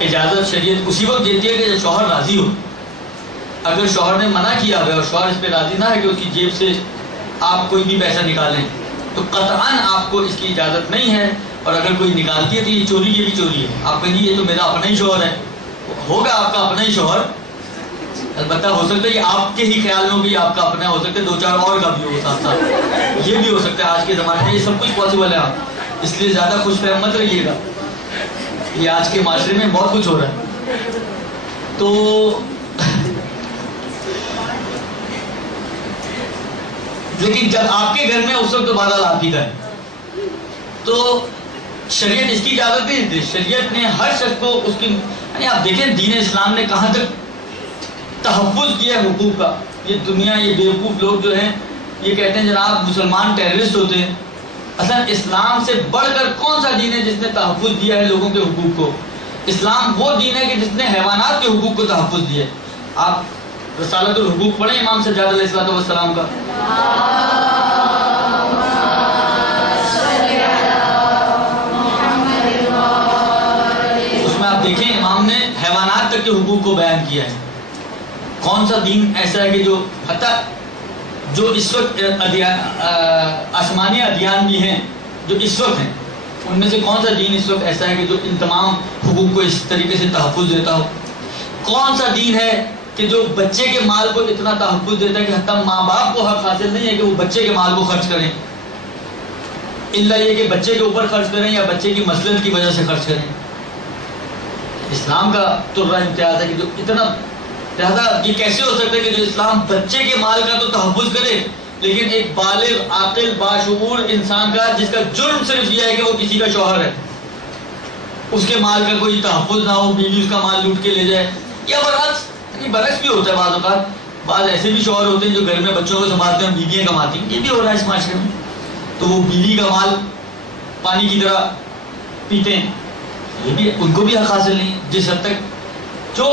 اجازت شریعت اسی وقت دیتی ہے کہ جب شوہر راضی ہو. اگر شوہر نے منع کیا ہے اور شوہر اس پہ راضی نہ ہے کہ اس کی جیب سے آپ کوئی بھی پیسہ نکالیں تو قطعاً آپ کو اس کی اجازت نہیں ہے. اور اگر کوئی نکالتی ہے تو یہ چوری، یہ بھی چوری ہے. آپ کہیں یہ تو میرا اپنا ہی شوہر ہے، ہوگا آپ کا اپنا ہی شوہر. البتہ ہو سکتا ہے یہ آپ کے ہی خیال میں بھی آپ کا اپنا ہو سکتا ہے، 2-4 اور کا بھی ہو ساتھ ساتھ، یہ بھی ہو سکتا ہے. آج کے زمانے میں یہ سب کچھ پاسبل ہے. آپ اس لیے زیادہ خوش فہم مت رہیے گا، یہ آج کے معاشرے میں بہت کچھ ہو رہا ہے. تو لیکن جب آپ کے گھر میں اس وقت تو بادل آپ ہی کا ہے تو شریعت اس کی اجازت نہیں دیتی. شریعت نے ہر شخص کو اس کی، یعنی آپ دیکھیں دین اسلام نے کہاں تک تحفظ کیا ہے حقوق کا. یہ دنیا، یہ بیوقوف لوگ جو ہیں یہ کہتے ہیں جناب مسلمان ٹیررسٹ ہوتے ہیں. اصلا اسلام سے بڑھ کر کون سا دین ہے جس نے تحفظ دیا ہے لوگوں کے حقوق کو؟ اسلام وہ دین ہے کہ جس نے حیوانات کے حقوق کو تحفظ دیا ہے. آپ رسالت الحقوق پڑھیں امام سجاد علیہ السلام کا. اس میں آپ دیکھیں امام نے حیوانات تک کے حقوق کو بیان کیا ہے. کون سا دین ایسا ہے کہ جو حتیٰ جو اس وقت آسمانی ادیان بھی ہیں جو اس وقت ہیں، ان میں سے کون سا دین اس وقت ایسا ہے کہ جو ان تمام حقوق کو اس طریقے سے تحفظ دیتا ہو؟ کون سا دین ہے کہ جو بچے کے مال کو اتنا تحفظ دیتا ہے کہ حتیٰ ماں باپ کو حق حاصل نہیں ہے کہ وہ بچے کے مال کو خرچ کریں، الا یہ کہ بچے کے اوپر خرچ کریں یا بچے کی مصلحت کی وجہ سے خرچ کریں. اسلام کا ترہ امتیاز ہے کہ جو اتنا، لہذا یہ کیسے ہو سکتا ہے کہ جو اسلام بچے کے مال کا تو تحفظ کرے لیکن ایک بالغ عاقل باشعور انسان کا جس کا جرم صرف یہ ہے کہ وہ کسی کا شوہر ہے، اس کے مال کا کوئی تحفظ نہ ہو، بیوی اس کا مال لوٹ کے لے جائے، یا برعکس برعکس بھی ہوتا ہے بعض اوقات، بعض ایسے بھی شوہر ہوتے ہیں جو گھر میں بچوں کو سنبھالتے ہیں، بیویاں کماتی ہیں، یہ بھی ہو رہا ہے اس معاشرے میں. تو وہ بیوی کا مال پانی کی طرح پیتے ہیں، یہ بھی ان کو بھی حق حاصل نہیں. جس حد تک جو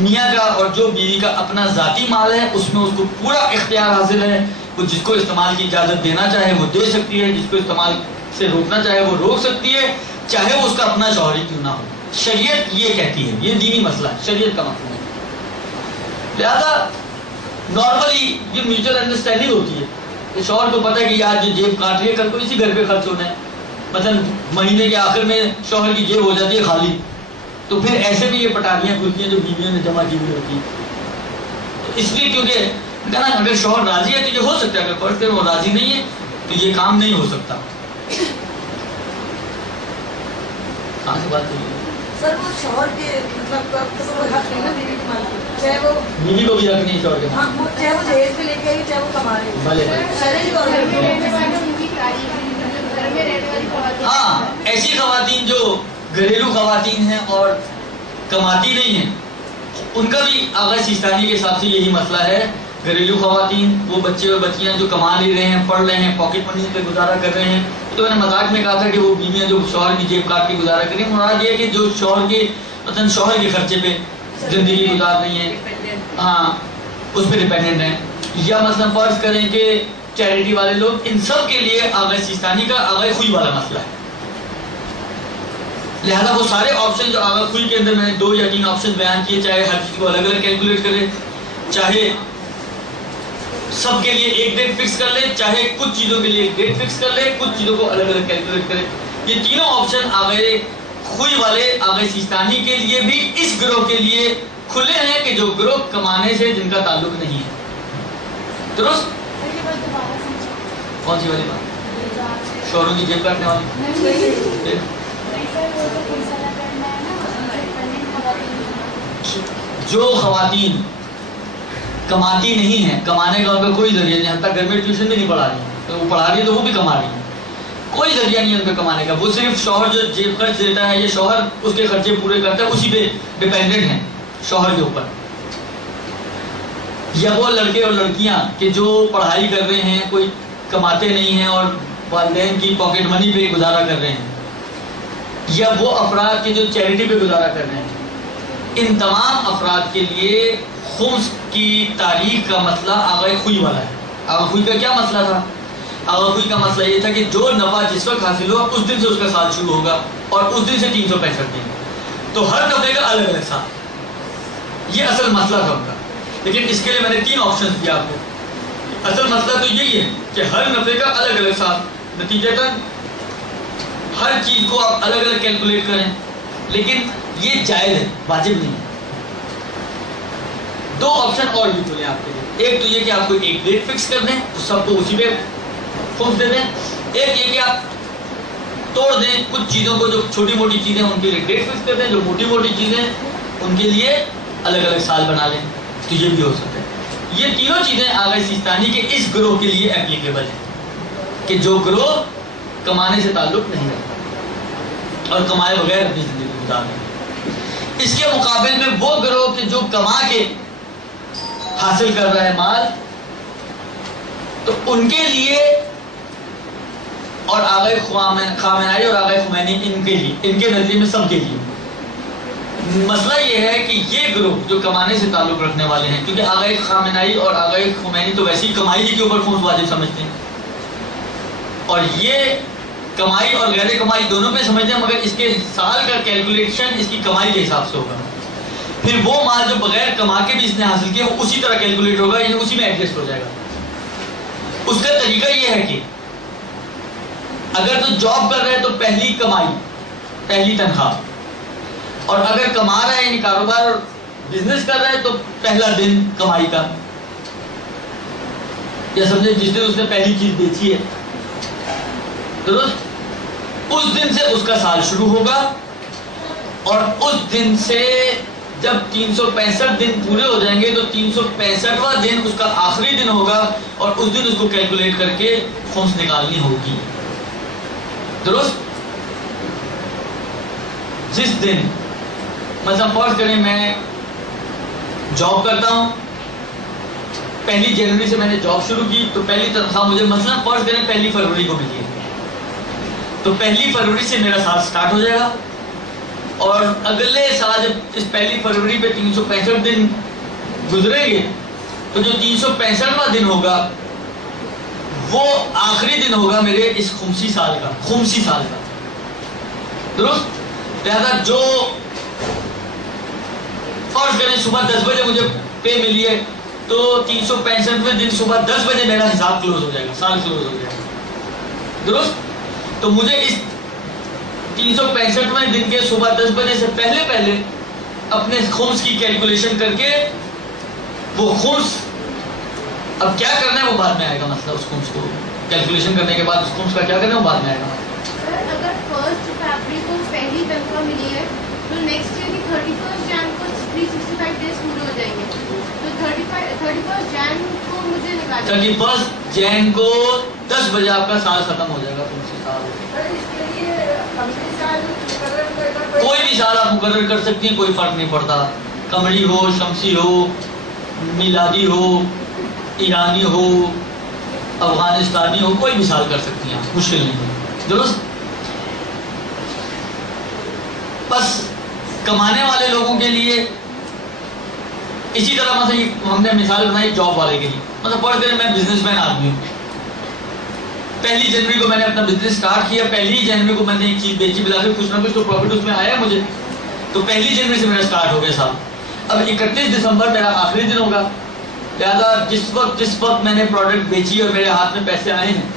میاں کا اور جو بیوی کا اپنا ذاتی مال ہے اس میں اس کو پورا اختیار حاصل ہے. وہ جس کو استعمال کی اجازت دینا چاہے وہ دے سکتی ہے، جس کو استعمال سے روکنا چاہے وہ روک سکتی ہے، چاہے وہ اس کا اپنا شوہر ہی کیوں نہ ہو. شریعت یہ کہتی ہے، یہ دینی مسئلہ ہے، شریعت کا مسئلہ ہے. لہذا نارملی یہ میوچل انڈرسٹینڈنگ ہوتی ہے کہ شوہر کو پتہ ہے کہ آج جو جیب کاٹ رہی ہے کل کو اسی گھر پہ خرچ ہونا ہے. مثلا مہینے کے آخر میں شوہر کی جیب ہو جاتی ہے خالی، تو پھر ایسے میں یہ پٹاریاں کھلتی ہیں جو بیویوں نے جمع کی ہوئی ہوتی ہیں. اس لیے کیونکہ کہنا اگر شوہر راضی ہے تو یہ ہو سکتا ہے، اگر فرض کریں وہ راضی نہیں ہے تو یہ کام نہیں ہو سکتا. کہاں سے بات ہوئی؟ سر وہ شوہر کے مطلب کوئی حق نہیں نا بیوی کے مال کی، چاہے وہ بیوی کو بھی حق نہیں شوہر کے ہاں چاہے وہ جہیز پہ لے کے آئی چاہے وہ کما رہی ہاں ایسی خواتین جو گھریلو خواتین ہیں اور کماتی نہیں ہیں، ان کا بھی آغا سیستانی کے حساب سے یہی مسئلہ ہے. گھریلو خواتین وہ بچے اور بچیاں جو کما لے رہے ہیں، پڑھ رہے ہیں، پاکٹ منی پہ گزارا کر رہے ہیں. تو میں نے مذاق میں کہا تھا کہ وہ بیویاں جو شوہر کی جیب کاٹ کے گزارا کر رہی ہیں، مراد یہ ہے کہ جو شوہر کے مثلا شوہر کے خرچے پہ زندگی گزار رہی ہیں، ہاں اس پہ ڈپینڈنٹ ہیں. یا مثلا فرض کریں کہ چیریٹی والے لوگ، ان سب کے لیے آغا سیستانی کا آغا خوئی والا مسئلہ ہے. لہذا وہ سارے آپشن جو آغا خوئی کے اندر میں نے 2 یا 3 آپشن بیان کیے، چاہے ہر چیز کو الگ الگ کیلکولیٹ کرے، چاہے سب کے لیے ایک ڈیٹ فکس کر لے، چاہے کچھ چیزوں کے لیے ایک ڈیٹ فکس کر لے، کچھ چیزوں کو الگ الگ کیلکولیٹ کرے. یہ تینوں آپشن آغا خوئی والے آغا سیستانی کے لیے بھی اس گروہ کے لیے کھلے ہیں کہ جو گروہ کمانے سے جن کا تعلق نہیں ہے. درست؟ کون سی والی بات؟ شوہروں کی جیب کاٹنے والی؟ جو خواتین کماتی نہیں ہیں، کمانے کا ان کا کوئی ذریعہ نہیں، حتیٰ گھر میں ٹیوشن بھی نہیں پڑھا رہی ہیں، تو وہ پڑھا رہی ہے تو وہ بھی کما رہی ہیں، کوئی ذریعہ نہیں ہے ان کا کمانے کا. وہ صرف شوہر جو جیب خرچ دیتا ہے، یہ شوہر اس کے خرچے پورے کرتا ہے، اسی پہ ڈیپینڈنٹ ہیں شوہر کے اوپر. یا وہ لڑکے اور لڑکیاں کہ جو پڑھائی کر رہے ہیں، کوئی کماتے نہیں ہیں اور والدین کی پاکٹ منی پہ گزارا کر رہے ہیں، یا وہ افراد کے جو چیریٹی پہ گزارا کر رہے ہیں. ان تمام افراد کے لیے خمس کی تاریخ کا مسئلہ آغا خوئی والا ہے. آغا خوئی کا کیا مسئلہ تھا؟ آغا خوئی کا مسئلہ یہ تھا کہ جو نفع جس وقت حاصل ہوا اس دن سے اس کا سال شروع ہوگا اور اس دن سے 365 دن، تو ہر دفعے کا الگ الگ سال. یہ اصل مسئلہ تھا ان کا. لیکن اس کے لیے میں نے 3 آپشن دیا آپ کو. اصل مسئلہ تو یہی ہے کہ ہر نفع کا الگ الگ سال، نتیجتاً ہر چیز کو آپ الگ الگ کیلکولیٹ کریں. لیکن یہ جائز ہے، واجب نہیں ہے. 2 آپشن اور بھی کھولے آپ کے لیے. ایک تو یہ کہ آپ کو ایک ڈیٹ فکس کر دیں، اس سب کو اسی پہ خمس دے دیں. ایک یہ کہ آپ توڑ دیں کچھ چیزوں کو، جو چھوٹی موٹی چیزیں ان کے لیے ڈیٹ فکس کر دیں، جو موٹی موٹی چیزیں ان کے لیے الگ الگ سال بنا لیں. تو یہ بھی ہو سکتا ہے. یہ تینوں چیزیں آغا سیستانی کے اس گروہ کے لیے اپلیکیبل ہیں کہ جو گروہ کمانے سے تعلق نہیں رکھتا اور کمائے بغیر اپنی زندگی گزار رہے ہیں. اس کے مقابل میں وہ گروہ کہ جو کما کے حاصل کر رہا ہے مال، تو ان کے لیے اور آغا خامنائی اور آغا خمینی ان کے نظریے میں سب کے لیے مسئلہ یہ ہے کہ یہ گروہ جو کمانے سے تعلق رکھنے والے ہیں، کیونکہ آغا خامنائی اور آغا خمینی تو ویسے ہی کمائی کے اوپر خمس واجب سمجھتے ہیں، اور یہ کمائی اور غیر کمائی دونوں پہ سمجھتے ہیں، مگر اس کے سال کا کیلکولیشن اس کی کمائی کے حساب سے ہوگا. پھر وہ مال جو بغیر کما کے بھی اس نے حاصل کیا وہ اسی طرح کیلکولیٹ ہوگا، یعنی اسی میں ایڈجسٹ ہو جائے گا. اس کا طریقہ یہ ہے کہ اگر تو جاب کر رہے ہیں تو پہلی کمائی، پہلی تنخواہ، اور اگر کما رہا ہے یعنی کاروبار اور بزنس کر رہا ہے تو پہلا دن کمائی کا، یا سمجھے جس دن اس نے پہلی چیز بیچی ہے، درست، اس دن سے اس کا سال شروع ہوگا. اور اس دن سے جب 365 دن پورے ہو جائیں گے تو 365واں دن اس کا آخری دن ہوگا، اور اس دن اس کو کیلکولیٹ کر کے خمس نکالنی ہوگی. درست. جس دن مثلا فرض کریں میں جاب کرتا ہوں، 1 جنوری سے میں نے جاب شروع کی، تو پہلی تنخواہ مجھے مثلا فرض کریں 1 فروری کو ملی ہے، تو 1 فروری سے میرا سال سٹارٹ ہو جائے گا، اور اگلے سال جب اس 1 فروری پہ 365 دن گزریں گے تو جو 365واں دن ہوگا وہ آخری دن ہوگا میرے اس خمسی سال کا، درست؟ لہذا جو فرض کریں صبح 10 بجے مجھے پے ملی ہے تو 365ویں دن صبح 10 بجے میرا حساب کلوز ہو جائے گا، سال کلوز ہو جائے گا، درست؟ تو مجھے اس 365ویں دن کے صبح 10 بجے سے پہلے اپنے خمس کی کیلکولیشن کر کے وہ خمس اب کیا کرنا ہے وہ بعد میں آئے گا، مسئلہ اس خمس کو کیلکولیشن کرنے کے بعد اس خمس کا کیا کرنا ہے وہ بعد میں آئے گا۔ اگر 1 فروری کو پہلی تنخواہ ملی ہے تو نیکسٹ ایئر کی 31 جان کو 365 ڈیز پورے ہو جائیں گے، تو 31 جان کو مجھے نکالنا ہے، 31 جین کو 10 بجے آپ کا سال ختم ہو جائے گا، خمسی سال۔ کوئی بھی سال آپ مقرر کر سکتی ہیں، کوئی فرق نہیں پڑتا، قمری ہو، شمسی ہو، میلادی ہو، ایرانی ہو، افغانستانی ہو، کوئی بھی سال کر سکتی ہیں، مشکل نہیں ہے، درست؟ بس کمانے والے لوگوں کے لیے اسی طرح مثلا ہم نے مثال بنائی جاب والے کے لیے، مطلب پڑھ کر میں بزنس مین آدمی ہوں، 1 جنوری کو میں نے اپنا بزنس سٹارٹ کیا، 1 جنوری کو میں نے ایک چیز بیچی، بلا کے کچھ نہ کچھ تو پروفٹ اس میں آیا مجھے، تو 1 جنوری سے میرا سٹارٹ ہو گیا سال۔ اب 31 دسمبر میرا آخری دن ہوگا، لہٰذا جس وقت میں نے پروڈکٹ بیچی اور میرے ہاتھ میں پیسے آئے ہیں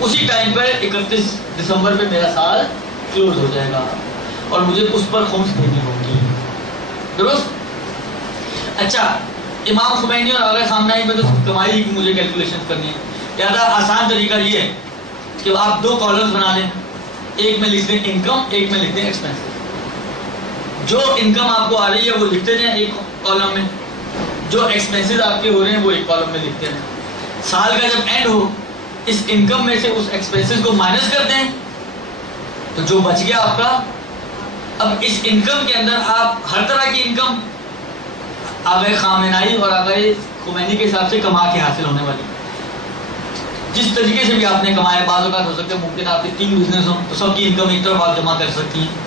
اسی ٹائم پر 31 دسمبر پہ میرا سال کلوز ہو جائے گا اور مجھے اس پر خمس دینی ہوگی، درست؟ اچھا، امام خمینی اور آغا خامنائی میں تو کمائی کی مجھے کیلکولیشن کرنی ہے، لہٰذا آسان طریقہ یہ ہے کہ آپ 2 کالمز بنا لیں، ایک میں لکھ دیں انکم، ایک میں لکھ دیں ایکسپینسز۔ جو انکم آپ کو آ رہی ہے وہ لکھتے جائیں ایک کالم میں، جو ایکسپینسز آپ کے ہو رہے ہیں وہ ایک کالم میں لکھتے ہیں۔ سال کا جب اینڈ ہو اس انکم میں سے اس ایکسپینسز کو مائنس کر دیں تو جو بچ گیا آپ کا، اب اس انکم کے اندر آپ ہر طرح کی انکم آغا خامنائی اور آغا خمینی کے حساب سے کما کے حاصل ہونے والی، جس طریقے سے بھی آپ نے کمایا، بعض اوقات ہو سکتا ہے ممکن آپ کے 3 بزنس ہوں تو سب کی انکم ایک طرف آپ جمع کر سکتی ہیں۔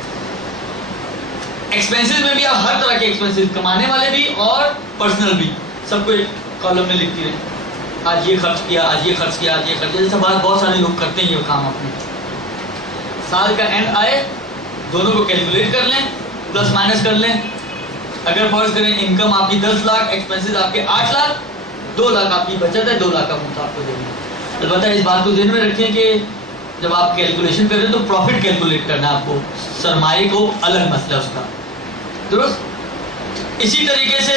ایکسپینسز میں بھی آپ ہر طرح کے ایکسپینسز، کمانے والے بھی اور پرسنل بھی، سب کو ایک کالم میں لکھتی رہیں، آج یہ خرچ کیا، آج یہ خرچ کیا، آج یہ خرچ کیا، جیسے بہت سارے لوگ کرتے ہیں یہ کام اپنے۔ سال کا اینڈ آئے دونوں کو کیلکولیٹ کر لیں، پلس مائنس کر لیں، اگر فرض کریں انکم آپ کی 10 لاکھ، ایکسپینسز آپ کے 8 لاکھ، 2 لاکھ آپ کی بچت ہے، 2 لاکھ کا مفت آپ کو دیں گے۔ البتہ اس بات کو ذہن میں رکھیں کہ جب آپ کیلکولیشن کریں تو پروفٹ کیلکولیٹ کرنا ہے آپ کو، سرمایہ کو الگ مسئلہ اس کا، درست؟ اسی طریقے سے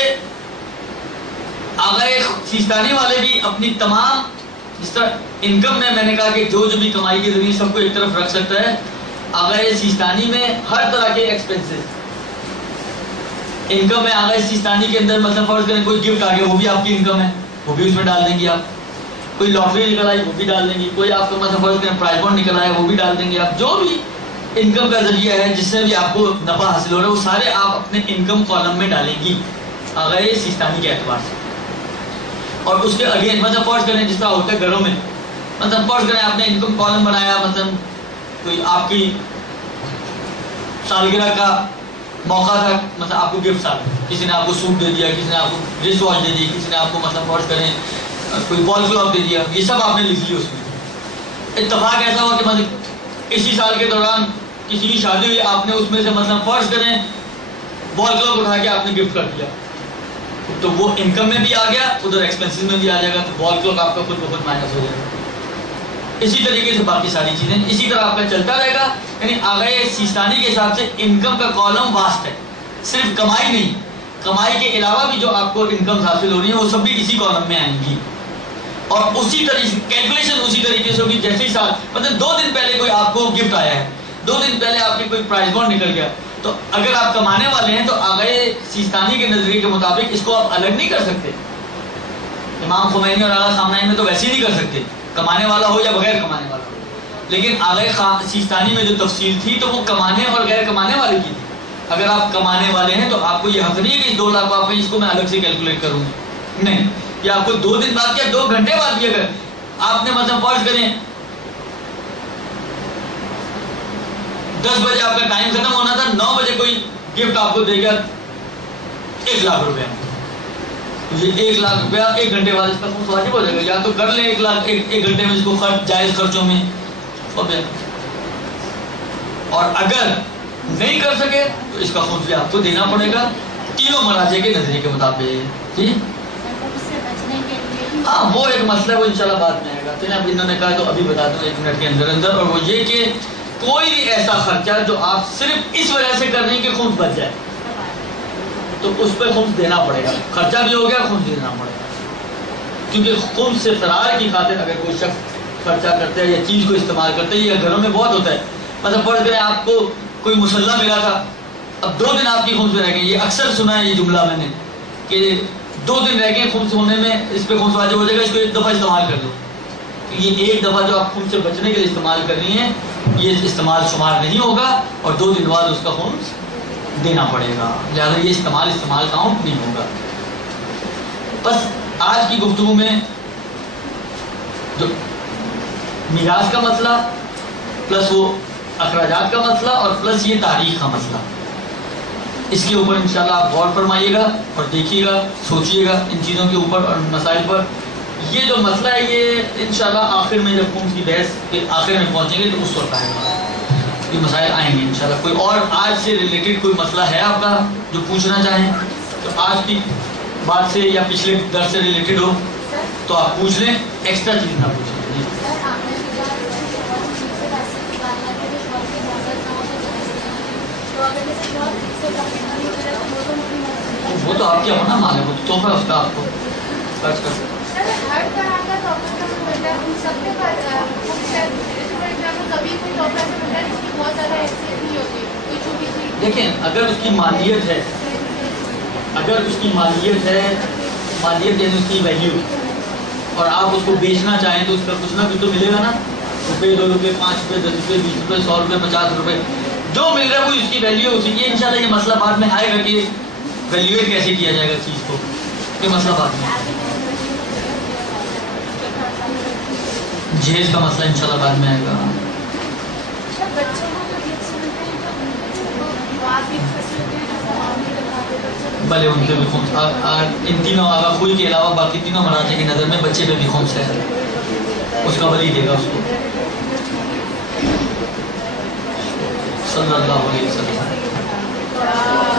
آغا سیستانی والے بھی اپنی تمام، جس طرح انکم میں نے کہا کہ جو بھی کمائی کے ذریعے سب کو ایک طرف رکھ سکتا ہے، آغا سیستانی میں ہر طرح کے ایکسپینسز انکم ہے۔ آغا سیستانی کے اندر مثلا فرض کریں کوئی گفٹ آ گیا وہ بھی آپ کی انکم ہے، وہ بھی اس میں ڈال دیں گے آپ، کوئی لاٹری نکل آئی وہ بھی ڈال دیں گے، کوئی آپ کو مثلا فرض کریں پرائز بانڈ نکل آیا وہ بھی ڈال دیں گے آپ، جو بھی انکم کا ذریعہ ہے جس سے بھی آپ کو نفع حاصل ہو رہا ہے وہ سارے آپ اپنے انکم کالم میں ڈالیں گی آغا سیستانی کے اعتبار سے۔ اور اس کے اگین مثلا فرض کریں جس طرح ہوتا ہے گھروں میں، مثلا فرض کریں آپ نے انکم کالم بنایا، مثلا کوئی آپ کی سالگرہ کا موقع تھا، مثلا آپ کو گفٹ آ گیا، کسی نے آپ کو سوٹ دے دیا، کسی نے آپ کو ریسٹ واچ دے دی، کسی نے آپ کو مثلا فرض کریں کوئی وال کلاک دے دیا، یہ سب آپ نے لکھ لی اس میں۔ اتفاق ایسا ہوا کہ مثلا اسی سال کے دوران کسی کی شادی ہوئی، آپ نے اس میں سے مثلا فرض کریں وال کلاک اٹھا کے آپ نے گفٹ کر دیا، تو وہ انکم میں بھی آ گیا، ادھر ایکسپینسز میں بھی آ جائے گا، تو وال کلاک آپ کا خود بخود مائنس ہو جائے گا۔ اسی طریقے سے باقی ساری چیزیں اسی طرح آپ کا چلتا رہے گا، یعنی آغا سیستانی کے حساب سے انکم کا کالم واسٹ ہے، صرف کمائی نہیں، کمائی کے علاوہ بھی جو آپ کو انکم حاصل ہو رہی ہے وہ سب بھی اسی کالم میں آئیں گی، اور اسی طریقے کیلکولیشن اسی طریقے سے ہوگی جیسے ہی سال مطلب 2 دن پہلے کوئی آپ کو گفٹ آیا ہے، 2 دن پہلے آپ کے کوئی پرائز بانڈ نکل گیا، تو اگر آپ کمانے والے ہیں تو آغا سیستانی کے نظریے کے مطابق اس کو آپ الگ نہیں کر سکتے۔ امام خمینی اور آغا خامنائی میں تو ویسے ہی نہیں کر سکتے، کمانے والا ہو یا بغیر کمانے والا ہو، لیکن آغا سیستانی میں جو تفصیل تھی تو وہ کمانے اور غیر کمانے والے کی تھی، اگر آپ کمانے والے ہیں تو آپ کو یہ حق نہیں ہے کہ 2 لاکھ آپ اس کو میں الگ سے کیلکولیٹ کروں، نہیں. یہ آپ کو 2 دن بعد کیا 2 گھنٹے بعد بھی اگر آپ نے مطلب فرض کریں 10 بجے آپ کا ٹائم ختم ہونا تھا، 9 بجے کوئی گفٹ آپ کو دے گا 1 لاکھ روپے، یہ 1 لاکھ روپیہ 1 گھنٹے بعد اس کا خمس واجب ہو جائے گا. یا تو کر لیں 1 لاکھ 1 گھنٹے میں اس کو جائز خرچوں میں. اور اگر نہیں کر سکے تو اس کا خمس بھی آپ کو دینا پڑے گا تینوں مراجع کے نظریے کے مطابق. جی ہاں وہ ایک مسئلہ وہ انشاءاللہ بعد میں آئے گا. تو اب انہوں نے کہا تو ابھی بتا دوں 1 منٹ کے اندر اندر، اور وہ یہ کہ کوئی بھی ایسا خرچہ جو آپ صرف اس وجہ سے کر رہے ہیں کہ خمس بچ جائے تو اس پہ خمس دینا پڑے گا. خرچہ بھی ہو گیا خمس دینا پڑے گا، کیونکہ خمس سے فرار کی خاطر اگر کوئی شخص خرچہ کرتا ہے یا چیز کو استعمال کرتا ہے، یہ گھروں میں بہت ہوتا ہے. مطلب فرض کریں آپ کو کوئی مسلح ملا تھا، اب 2 دن آپ کی خمس میں رہ گئے. یہ اکثر سنا ہے یہ جملہ میں نے کہ 2 دن رہ گئے خمس ہونے میں، اس پہ خمس واجب ہو جائے گا، اس کو 1 دفعہ استعمال کر دو. یہ 1 دفعہ جو آپ خمس سے بچنے کے لیے استعمال کر رہی ہیں یہ استعمال شمار نہیں ہوگا، اور 2 دن بعد اس کا خمس دینا پڑے گا. لہٰذا یہ استعمال کاؤنٹ نہیں ہوگا. بس آج کی گفتگو میں جو میراث کا مسئلہ پلس وہ اخراجات کا مسئلہ اور پلس یہ تاریخ کا مسئلہ، اس کے اوپر انشاءاللہ آپ غور فرمائیے گا اور دیکھیے گا، سوچیے گا ان چیزوں کے اوپر اور مسائل پر. یہ جو مسئلہ ہے یہ انشاءاللہ آخر میں جب خمس کی بحث کے آخر میں پہنچیں گے تو اس وقت آئے گا، یہ مسائل آئیں گے انشاءاللہ. کوئی اور آج سے ریلیٹڈ کوئی مسئلہ ہے آپ کا جو پوچھنا چاہیں تو آج کی بات سے یا پچھلے درس سے ریلیٹڈ ہو تو آپ پوچھ لیں، ایکسٹرا چیز نہ پوچھیں. وہ تو آپ کی اپنا مال ہے، وہ تو تحفہ ہے اس کا آپ کو خرچ کر. ہر طرح کا تحفہ ملتا ہے ان سب کے پاس. کبھی کوئی تحفہ ملتا ہے جس کی بہت زیادہ حیثیت نہیں ہوتی، کوئی چھوٹی سی. دیکھیں اگر اس کی مالیت ہے، اگر اس کی مالیت ہے، مالیت یعنی اس کی ویلیو، اور آپ اس کو بیچنا چاہیں تو اس کا کچھ نہ کچھ تو ملے گا نا. روپے 2 روپے 5 روپے 10 روپے 20 روپے 100 روپے 50 روپے جو مل رہا ہے وہ اس کی ویلیو ہے. اسی یہ انشاءاللہ یہ مسئلہ بعد میں آئے گا کہ ویلیویٹ کیسے کیا جائے گا چیز کو، یہ مسئلہ بعد میں. جہیز کا مسئلہ انشاءاللہ بعد میں آئے گا. بھلے ان پہ بھی خمس، ان تینوں آغا خوئی کے علاوہ باقی تینوں مراجع کی نظر میں بچے پہ بھی خمس ہے، اس کا ولی دے گا اس کو. صلی اللہ علیہ وسلم.